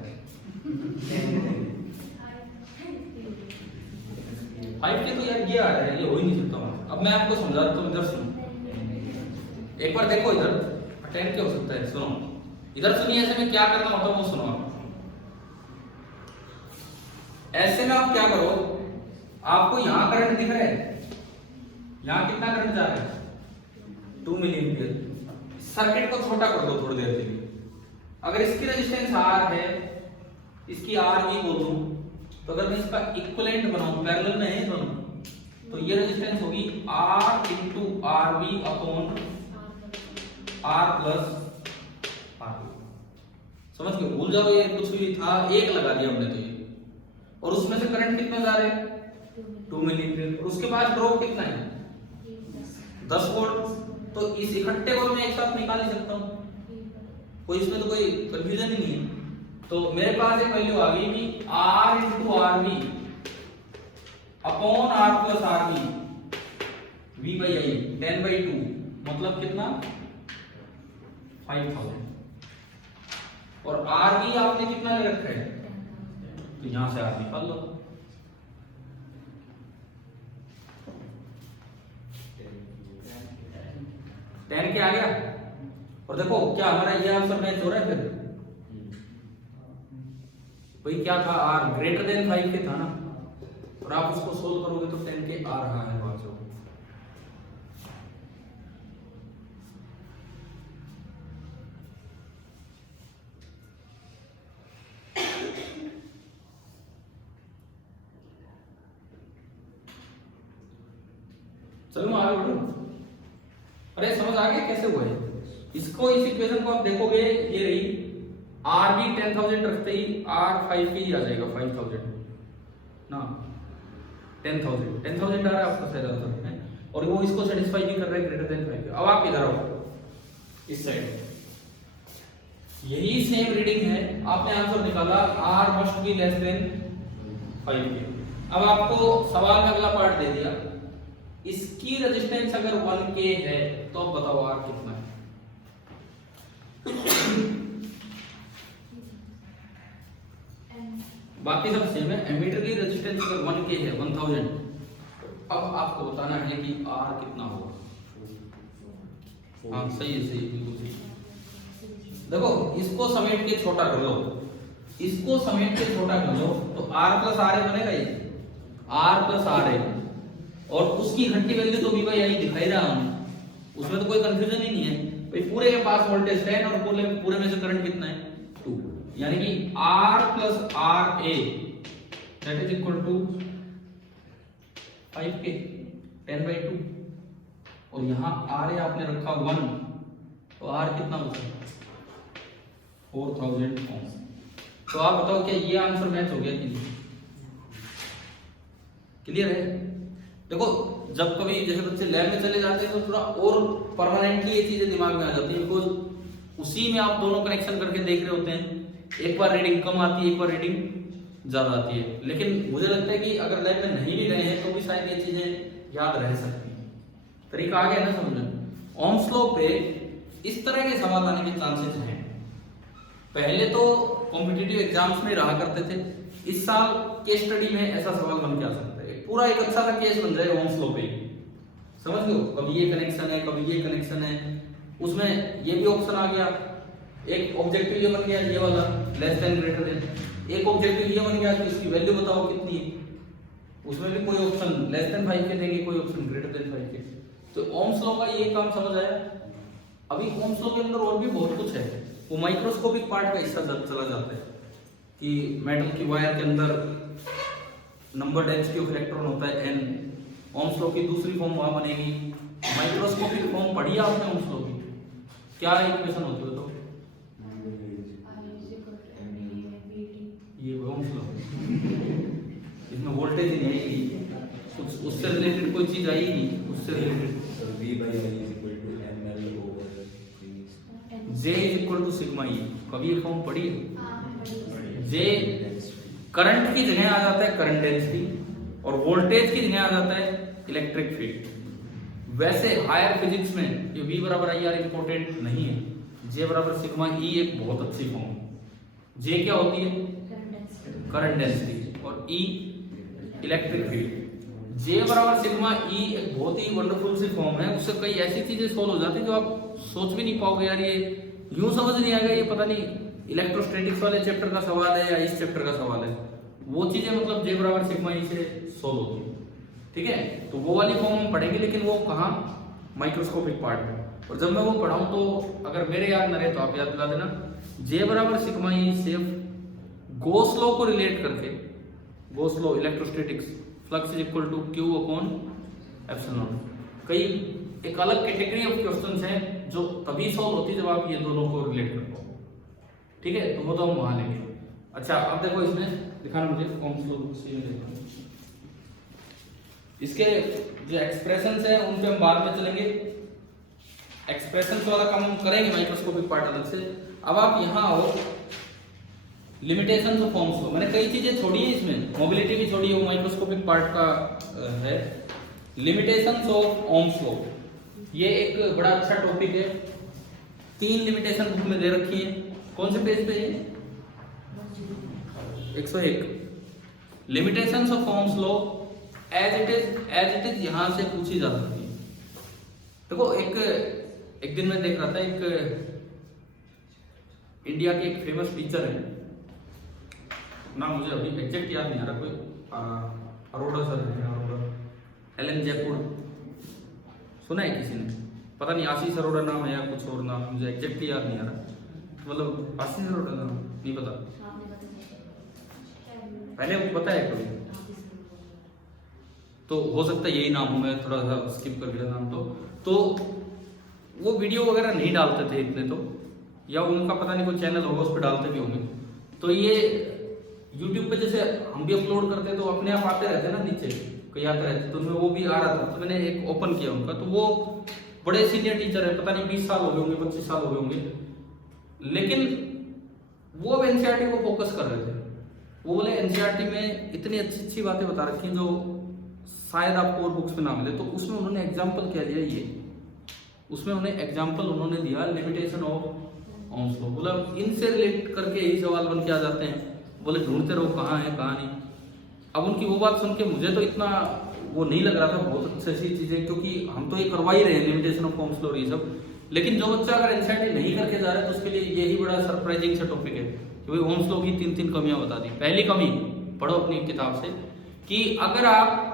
5K तो यार ये आ रहा है, ये हो ही नहीं सकता। अब मैं आपको समझाता हूँ, इधर सुनो, एक बार देखो इधर 10K हो सकता है। सुनो इधर सुनिए, ऐसे में क्या करना होता है वो सुनो आप। ऐसे में आप क्या करो, आपको यहां करंट दिख रहा है, यहां कितना करंट जा रहा है? 2 मिली एम्पियर। सर्किट को छोटा कर दो थोड़ी देर के लिए। अगर इसकी रेजिस्टेंस R है, इसकी RV बोल दूं, तो अगर मैं इसका इक्विवेलेंट बनाऊं, पैरेलल में है दोनों, तो ये रेजिस्टेंस होगी R into RV upon R plus RV। समझ गए? भूल जाओ ये कुछ भी था, एक लगा दिया हमने तो ये, और उसमें से करंट कितना जा रहा है? 2 मिली एम्पियर। और उसके बाद ड्रॉप कितना है? 10 वोल्ट। तो इस इकट्ठे को मैं एक साथ निकाल ही सकता हूं, कोई इसमें तो कोई कंफ्यूजन ही नहीं है। तो मेरे पास एक वैल्यू आ गई कि R into RV upon R plus RV V by I 10/2, मतलब कितना? 5000। और RV आपने कितना ले रखा है? तो यहां से R निकाल लो। 10 के आ गया। और देखो क्या हमारा ये आंसर मैच हो रहा है फिर भाई, क्या था r ग्रेटर देन 5 के था ना, और आप उसको सोल्व करोगे तो 10 के आ रहा है आंसर। चलो मैं आगे बढ़ूं। अरे समझ आ गया कैसे हुआ है इसको? इस इक्वेशन को आप देखोगे, ये रही r भी 10,000 रखते ही r 5 के ही आ जाएगा, 5,000 ना 10,000 आ रहा है आपका सही आंसर है। और वो इसको सेटिस्फाई भी कर रहा है ग्रेटर देन 5 के। अब आप इधर आओ इस साइड, यही सेम रीडिंग है, आपने आंसर निकाला r must be less than 5 के। अब आपको सवाल में अगला पार्ट दे दिया, इसकी रेजिस्टेंस अगर 1K है तो अब बताओ R कितना है? बाकी सब सेम है। एमीटर की रेजिस्टेंस अगर 1K है 1000, अब आपको बताना है कि R कितना होगा। हाँ सही है, सही बिल्कुल सही। देखो इसको समेट के छोटा कर लो, इसको समेट के छोटा कर लो तो R प्लस R बनेगा, ये R प्लस R है। और उसकी घंटी वैल्यू तो भी भाई यही दिखाई रहा हूं, उसमें तो कोई कंफ्यूजन ही नहीं है भाई। पूरे के पास वोल्टेज 10 और पूरे में से करंट कितना है 2, यानी कि R plus RA that is equal to 5K 10/2। और यहाँ RA आपने रखा 1, तो R कितना होगा 4000 ओम। तो आप बताओ क्या ये आंसर मैच हो गया कि नहीं? क्लियर है? देखो जब कभी जैसे बच्चे लैब में चले जाते हैं तो थोड़ा और परमानेंटली ये चीजें दिमाग में आ जाती हैं, बिकॉज उसी में आप दोनों कनेक्शन करके देख रहे होते हैं। एक बार रीडिंग कम आती है, एक बार रीडिंग ज्यादा आती है। लेकिन मुझे लगता है कि अगर लैब में नहीं भी गए हैं तो भी शायद ये चीजें याद रह सकती हैं। तरीका आ गया ना समझ? ओम्स लॉ पे इस तरह के सवाल आने के चांसेस हैं। पहले तो कॉम्पिटिटिव एग्जाम्स में रहा करते थे, इस साल केस स्टडी में ऐसा सवाल बन के आ सकता है। पूरा एक अच्छा सा केस बन जाएगा ओम्स लॉ पे, समझ लो। कभी ये कनेक्शन है, कभी ये कनेक्शन है, उसमें ये भी ऑप्शन आ गया। एक ऑब्जेक्टिव ये बन गया ये वाला लेस देन ग्रेटर देन, एक ऑब्जेक्टिव ये बन गया कि इसकी वैल्यू बताओ कितनी है, उसमें भी कोई ऑप्शन लेस देन 5 के देंगे, कोई ऑप्शन ग्रेटर देन 5 के। तो ओम्स लॉ का ये काम समझ आया। अभी ओम्स लॉ के अंदर और भी बहुत कुछ है, वो माइक्रोस्कोपिक पार्ट का हिस्सा चला जाता है कि मेटल की वायर के अंदर नंबर डेंसिटी ऑफ इलेक्ट्रॉन होता है n। ओम्स लॉ की दूसरी फॉर्म वहां बनेगी। माइक्रोस्कोपिक फॉर्म पढ़ी आपने ओम्स लॉ की? क्या इक्वेशन होती है तो ये ओम्स लॉ, इसमें वोल्टेज ही नहीं आएगी, कुछ उससे रिलेटेड कोई चीज आई नहीं, उससे related J is equal to sigma E. कभी ये फॉर्म पढ़ी है? J करंट की जगह आ जाता है करंट डेंसिटी, और वोल्टेज की जगह आ जाता है इलेक्ट्रिक फील्ड। वैसे हायर फिजिक्स में ये V बराबर IR इंपॉर्टेंट नहीं है, J बराबर सिग्मा E एक बहुत अच्छी फॉर्म है। J क्या होती है? करंट डेंसिटी, और E इलेक्ट्रिक फील्ड। J बराबर सिग्मा E एक बहुत ही वंडरफुल सी फॉर्म है, उससे कई ऐसी चीजें सोल्व हो जाती है जो आप सोच भी नहीं पाओगे, यार ये यूं समझ नहीं आएगा, ये पता नहीं इलेक्ट्रोस्टैटिक्स वाले चैप्टर का सवाल है या इस चैप्टर का सवाल है। वो चीजें मतलब J बराबर सिग्मा E से सोल्व होती है। ठीक है, तो वो वाली फॉर्म हम पढ़ेंगे, लेकिन वो कहाँ? माइक्रोस्कोपिक पार्ट में। और जब मैं वो पढ़ाऊं तो अगर मेरे याद न रहे तो आप याद दिला देना। J बराबर सिग्मा E सिर्फ गॉस लॉ को रिलेट करके, Gauss law electrostatics, flux is equal to Q upon epsilon. कई एक अलग कैटेगरी ऑफ क्वेश्चंस हैं जो तभी सॉल्व होती है जब आप ये दोनों को रिलेट कर पाओ। ठीक है, तो वो तो हम वहां लेंगे। अच्छा अब देखो इसमें दिखाना मुझे ओम्स लॉ से देखना, इसके जो एक्सप्रेशंस हैं उन पे हम बाद में चलेंगे। एक्सप्रेशंस वाला काम हम करेंगे माइक्रोस्कोपिक पार्ट अलग से। अब आप यहाँ आओ, लिमिटेशंस ऑफ ओम्स लॉ। मैंने कई चीजें छोड़ी है इसमें, मोबिलिटी भी छोड़ी है, वो माइक्रोस्कोपिक पार्ट का है। लिमिटेशंस ऑफ ओम्स लॉ ये एक बड़ा अच्छा टॉपिक है। 3 लिमिटेशन बुक में दे रखी है। कौन से पेज पे है? 101। Limitations of Ohm's law as it is यहां से पूछी जा सकती है। देखो एक एक दिन मैं देख रहा था, एक इंडिया के एक फेमस टीचर है, नाम मुझे अभी एग्जैक्ट याद नहीं आ रहा, कोई अरोड़ा सर है, अरोड़ा, एलन जयपुर, सुना है किसी ने? पता नहीं, आशीष अरोड़ा नाम है या कुछ और नाम, मुझे एग्जैक्टली याद नहीं आ रहा, मतलब आशीष अरोड़ा नाम नहीं पता, पहले वो पता है कभी, तो हो सकता है यही नाम हो, मैं थोड़ा सा स्किप कर गया नाम। तो वो वीडियो वगैरह नहीं डालते थे इतने, तो या उनका पता नहीं कोई चैनल होगा उस पर डालते भी होंगे। तो ये यूट्यूब पे जैसे हम भी अपलोड करते तो अपने आप आते रहते ना नीचे, कई आते रहते, तो उनमें वो भी आ रहा था, तो मैंने एक ओपन किया उनका। तो वो बड़े सीनियर टीचर है, पता नहीं 20 साल हो गए होंगे, 25 साल हो गए होंगे, लेकिन वो अब एनसीईआरटी को फोकस कर रहे थे। वो बोले एनसीईआरटी में इतनी अच्छी अच्छी बातें बता रखी जो शायद आपको और बुक्स में ना मिले। तो उसमें उन्होंने एग्जाम्पल क्या दिया, ये उसमें उन्हें एग्जाम्पल उन्होंने दिया लिमिटेशन ऑफ ओम्स लॉ। बोला इनसे रिलेट करके यही सवाल बन के आ जाते हैं, बोले ढूंढते रहो कहाँ है कहाँ नहीं। अब उनकी वो बात सुन के मुझे तो इतना वो नहीं लग रहा था, बहुत अच्छी अच्छी चीजें, क्योंकि हम तो ये करवा ही रहे हैं लिमिटेशन ऑफ ओम्स लॉ ये सब, लेकिन जो बच्चा अगर एनसीईआरटी नहीं करके जा रहा है तो उसके लिए यही बड़ा सरप्राइजिंग सा टॉपिक है कि भाई ओम्स लॉ की 3 कमियां बता दी। पहली कमी पढ़ो अपनी किताब से कि अगर आप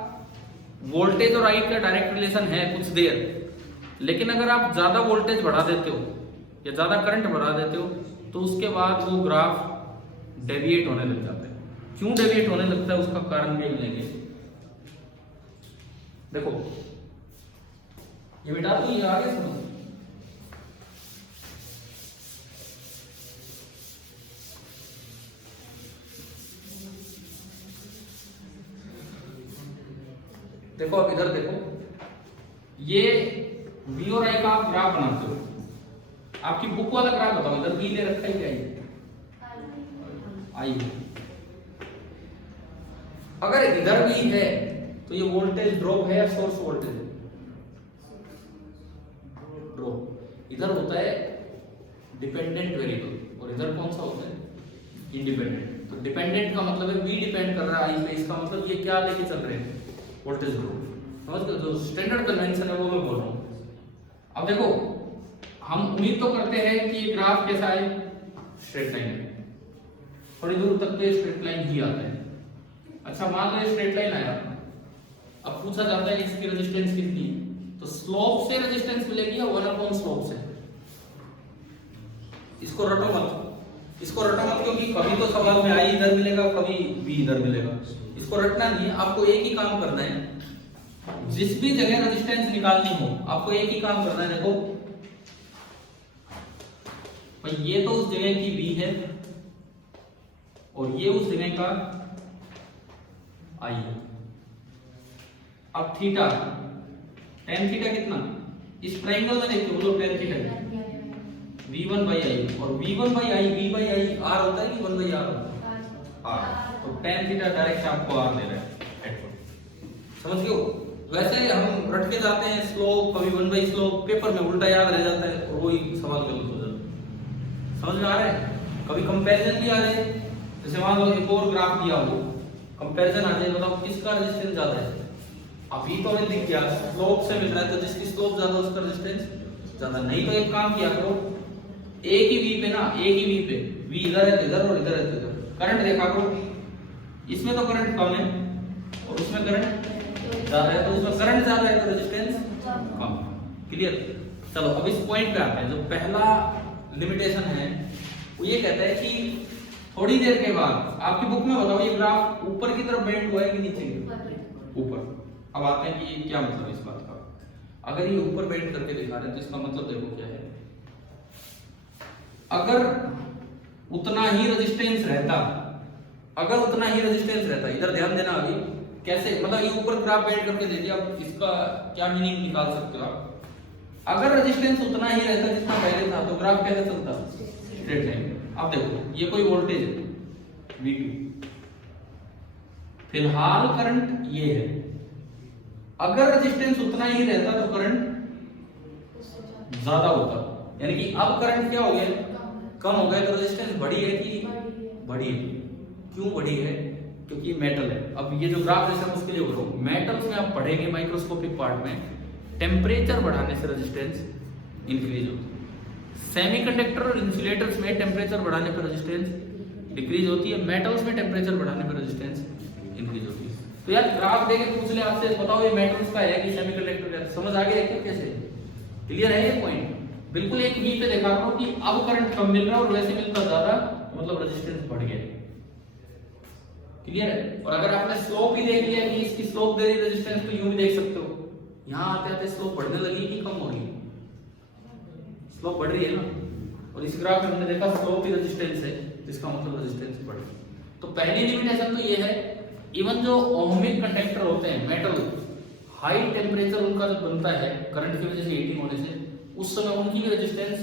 वोल्टेज और आई का डायरेक्ट रिलेशन है कुछ देर, लेकिन अगर आप ज्यादा वोल्टेज बढ़ा देते हो या ज्यादा करंट बढ़ा देते हो तो उसके बाद वो ग्राफ डेविएट होने लग जाता है। क्यों डेविएट होने लगता है उसका कारण भी लेंगे। देखो ये बेटा तो ये आगे सुनो, देखो अब इधर देखो, ये V और I का आप ग्राफ बनाते हो, आपकी बुक वाला ग्राफ बताओ, इधर V ले रखा है क्या है? I। अगर इधर V है तो ये वोल्टेज ड्रॉप है या सोर्स वोल्टेज है? ड्रॉप। इधर होता है डिपेंडेंट वेरिएबल और इधर कौन सा होता है? इंडिपेंडेंट। तो डिपेंडेंट का मतलब है V डिपेंड कर रहा है I पे, इसका मतलब ये क्या लेके चल रहे हैं? Voltage drop. समझ गए? जो स्टैंडर्ड कन्वेंशन है वो मैं बोल रहा हूँ। अब देखो हम उम्मीद तो करते हैं कि ये ग्राफ कैसा है, स्ट्रेट लाइन है, थोड़ी दूर तक तो स्ट्रेट लाइन ही आता है। अच्छा मान लो स्ट्रेट लाइन आया, अब पूछा जाता है इसकी रेजिस्टेंस कितनी है, तो स्लोप से रेजिस्टेंस मिलेगी या 1/, स्लोप से। इसको रटो मत, इसको रटो मत, क्योंकि कभी तो सवाल में आई इधर मिलेगा, कभी बी इधर मिलेगा। इसको रटना नहीं है, आपको एक ही काम करना है, जिस भी जगह रेजिस्टेंस निकालनी हो आपको एक ही काम करना है। देखो भाई ये तो उस जगह की V है और ये उस जगह का I है। अब थीटा, tan थीटा कितना, इस ट्रायंगल में देखिए, बोलो tan theta V1 by I, और V1 by I V by I R होता है कि 1 by R होता है? R। तो tan थीटा डायरेक्ट आपको R दे रहा है, समझ गए हो? वैसे हम रट के जाते हैं स्लोप, कभी 1 by स्लोप, पेपर में उल्टा याद रह जाता है और वही सवाल गलत हो जाता है। समझ में आ रहा है? कभी कंपैरिजन भी आ जाए, जैसे मान लो एक और ग्राफ दिया हो, कंपैरिजन आ जाए, बताओ किसका रेजिस्टेंस ज्यादा है। अभी तो हमें दिख गया स्लोप से मिल रहा है, तो जिसकी स्लोप ज्यादा उसका रेजिस्टेंस ज्यादा। नहीं तो एक काम किया करो, एक ही V पे ना, एक ही V पे, V इधर है तो इधर और इधर है तो इधर, करंट देखा करो, इसमें तो करंट कम है और उसमें करंट ज्यादा है, तो उसमें करंट ज्यादा है तो रेजिस्टेंस कम। क्लियर? चलो अब इस पॉइंट पे आते हैं। जो पहला लिमिटेशन है वो ये कहता है कि थोड़ी देर के बाद, आपकी बुक में बताओ ये ग्राफ ऊपर की तरफ बेंड हुआ है कि नीचे की? ऊपर। अब आते हैं कि ये क्या मतलब इस बात का। अगर ये ऊपर बेंड करके दिखा रहे हैं तो इसका मतलब देखो क्या है, अगर उतना ही रेजिस्टेंस रहता, अगर उतना ही रेजिस्टेंस रहता, इधर ध्यान देना अभी कैसे, मतलब ये ऊपर ग्राफ बेंड करके दे दिया, अब इसका क्या मीनिंग निकाल सकते हो आप। अगर रेजिस्टेंस उतना ही रहता जितना पहले था तो ग्राफ कैसे चलता? Straight line. अब देखो ये कोई वोल्टेज है V2, फिलहाल करंट ये है, अगर रेजिस्टेंस उतना ही रहता तो करंट ज्यादा होता, यानी कि अब करंट क्या हो गया, कम हो गया, तो रेजिस्टेंस बढ़ी है कि बढ़ी है? क्यों बढ़ी है? क्योंकि मेटल है। अब ये जो ग्राफ जैसे उसके लिए बोल मेटल्स में आप पढ़ेंगे माइक्रोस्कोपिक पार्ट में, टेम्परेचर बढ़ाने से रेजिस्टेंस इंक्रीज होती है। सेमीकंडक्टर और इंसुलेटर्स में टेम्परेचर बढ़ाने पर रेजिस्टेंस डिक्रीज होती है, मेटल्स में टेम्परेचर बढ़ाने पर रेजिस्टेंस इंक्रीज होती है। तो यार ग्राफ देके पूछ ले आपसे, बताओ ये मेटल्स का है कि सेमीकंडक्टर का, समझ आ गया क्या कैसे? क्लियर है ये पॉइंट? बिल्कुल एक वी पे देखा रहा हूं कि अब करंट कम मिल रहा है और वैसे मिलता ज्यादा, मतलब रेजिस्टेंस बढ़ गया। क्लियर है? और अगर आपने स्लोप ही देख लिया कि इसकी स्लोप दे रही रेजिस्टेंस, तो यूं भी देख सकते हो, यहां आते आते स्लोप बढ़ने लगी कि कम हो रही है? स्लोप बढ़ रही है ना। और इस ग्राफ में हमने देखा स्लोप ही रेजिस्टेंस है, जिसका मतलब रेजिस्टेंस बढ़ रही है। तो पहली लिमिटेशन तो ये है, इवन जो ओहमिक कंडक्टर होते हैं मेटल, हाई टेम्परेचर उनका जब बनता है करंट की वजह से, हीटिंग होने से, उस समय उनकी भी रेजिस्टेंस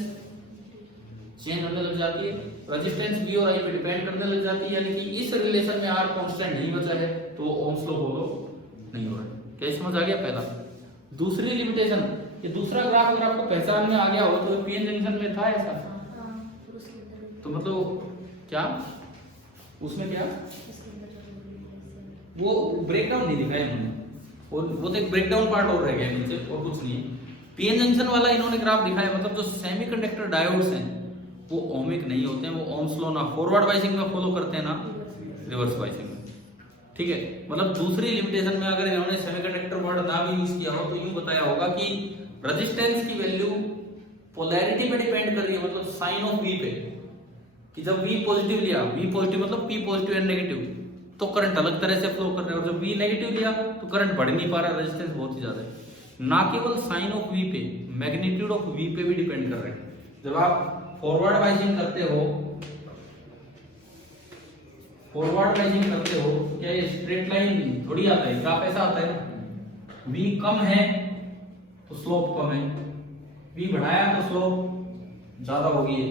चेंज होने लग जाती है, रेजिस्टेंस V और I पे डिपेंड करने लग जाती है। यानी कि इस रिलेशन में R कांस्टेंट नहीं बचा है तो ओम्स लॉ फॉलो नहीं हो रहा है। क्या समझ आ गया? पहला। दूसरी लिमिटेशन, ये दूसरा ग्राफ अगर आपको पहचान में आ गया हो तो पीएन जंक्शन में था ऐसा, तो मतलब क्या उसमें क्या वो ब्रेकडाउन नहीं दिखाया इन्होंने, और वो तो एक ब्रेकडाउन पार्ट और रह गया नीचे, और कुछ नहीं है। पीएन जंक्शन वाला इन्होंने ग्राफ दिखाया, मतलब जो सेमीकंडक्टर डायोड्स हैं वो ओमिक नहीं होते हैं, वो ओम्स लॉ ना फॉरवर्ड बाइसिंग में फॉलो करते हैं ना रिवर्स बाइसिंग में। ठीक है, मतलब दूसरी लिमिटेशन में अगर इन्होंने सेमीकंडक्टर वर्ड ना भी यूज किया हो तो यूं बताया होगा कि रेजिस्टेंस की वैल्यू पोलैरिटी पे डिपेंड कर रही है, मतलब साइन ऑफ V पे, कि जब V पॉजिटिव लिया, V पॉजिटिव मतलब P पॉजिटिव एंड नेगेटिव, तो करंट अलग तरह से फ्लो कर रहा है, और जब V नेगेटिव लिया तो करंट बढ़ नहीं पा रहा, रेजिस्टेंस बहुत ही ज्यादा है। ना केवल साइन ऑफ V पे, मैग्नीट्यूड ऑफ V पे भी डिपेंड कर रहे हैं। जब आप फॉरवर्ड बाइसिंग करते हो, तो क्या ये स्ट्रेट लाइन थोड़ी आता है, ग्राफ ऐसा आता है ना, V कम है तो स्लोप कम है, V बढ़ाया तो स्लोप ज्यादा होगी।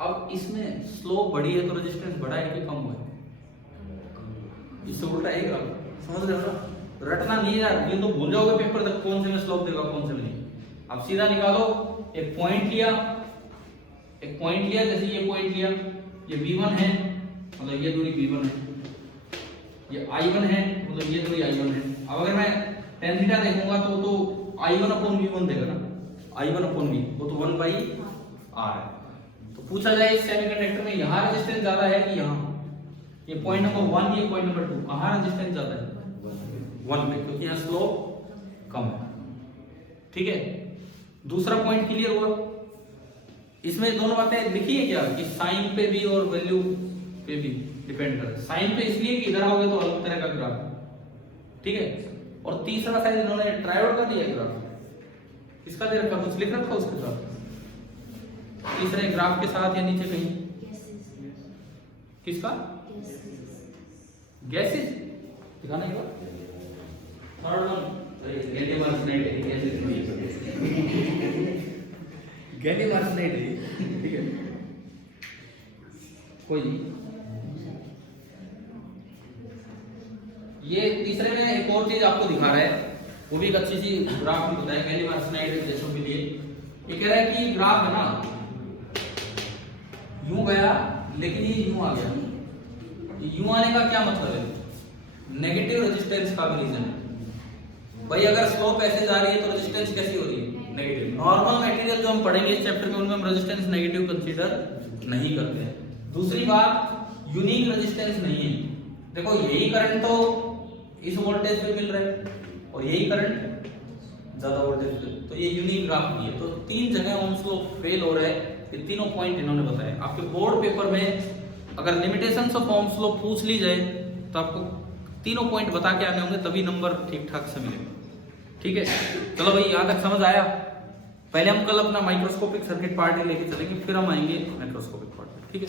अब इसमें स्लोप बढ़ी है तो रेजिस्टेंस बढ़ा है कि कम हुआ है? इससे उल्टा है ग्राफ, समझ रहे हो ना? रटना नहीं यार, ये तो भूल जाओगे पेपर तक कौन से में स्लोप देगा कौन से में नहीं। आप सीधा निकालो, एक पॉइंट लिया, जैसे ये पॉइंट लिया, ये V1 है, मतलब ये दूरी V1 है, ये I1 है, मतलब ये दूरी I1 है। अब अगर मैं tan थीटा देखूंगा तो I1 अपॉन V1 देगा ना, I1 अपॉन V, वो तो 1/r है। तो पूछा जाए इस सेमीकंडक्टर में यहाँ रेजिस्टेंस ज्यादा है कि यहाँ? ये पॉइंट नंबर 1, ये पॉइंट नंबर 2, कहाँ रेजिस्टेंस ज्यादा है? 1 पे, क्योंकि यहाँ स्लोप कम है। ठीक है, दूसरा पॉइंट क्लियर हुआ। इसमें दोनों बातें लिखी है क्या कि साइन पे भी और वैल्यू पे भी डिपेंड करता है। साइन पे इसलिए कि इधर आओगे तो अलग तरह का ग्राफ, ठीक है। और तीसरा शायद इन्होंने ट्रायोड का दिया ग्राफ, इसका दे रखा, कुछ लिख रखा उसके साथ, तीसरे ग्राफ के साथ या नीचे कहीं, किसका? गैसेज दिखाना है। थर्ड वन गैलियम आर्सेनाइड है, गैसेज नहीं है, गैलियम आर्सेनाइड है, ठीक है, कोई नहीं। ये तीसरे में एक और चीज आपको दिखा रहा है, वो भी एक अच्छी सी ग्राफ में बताया गैलियम आर्सेनाइड जैसों के लिए। ये कह रहा है कि ग्राफ है ना यूं गया लेकिन ये यूं आ गया। यूं आने का क्या मतलब है? नेगेटिव रेजिस्टेंस का भी रीजन है भाई। अगर स्लोप ऐसे जा रही है तो रेजिस्टेंस कैसी हो रही है? नेगेटिव। नॉर्मल मटेरियल जो हम पढ़ेंगे इस चैप्टर में उनमें हम रेजिस्टेंस नेगेटिव कंसीडर नहीं करते हैं। दूसरी बात, यूनिक रेजिस्टेंस नहीं है। देखो यही करंट तो इस वोल्टेज पे मिल रहा है और यही करंट ज्यादा वोल्टेज पे, तो ये यूनिक ग्राफ नहीं है। तो तीन जगह ओम्स लॉ फेल हो रहा है, ये तीनों पॉइंट इन्होंने बताए। आपके बोर्ड पेपर में अगर लिमिटेशंस ऑफ ओम्स लॉ पूछ ली जाए तो आपको तीनों पॉइंट बता के आने होंगे, तभी नंबर ठीक ठाक से मिलेगा। ठीक है, चलो भाई यहाँ तक समझ आया। पहले हम कल अपना माइक्रोस्कोपिक सर्किट पार्ट लेके चलेंगे, फिर हम आएंगे माइक्रोस्कोपिक पार्ट, ठीक है।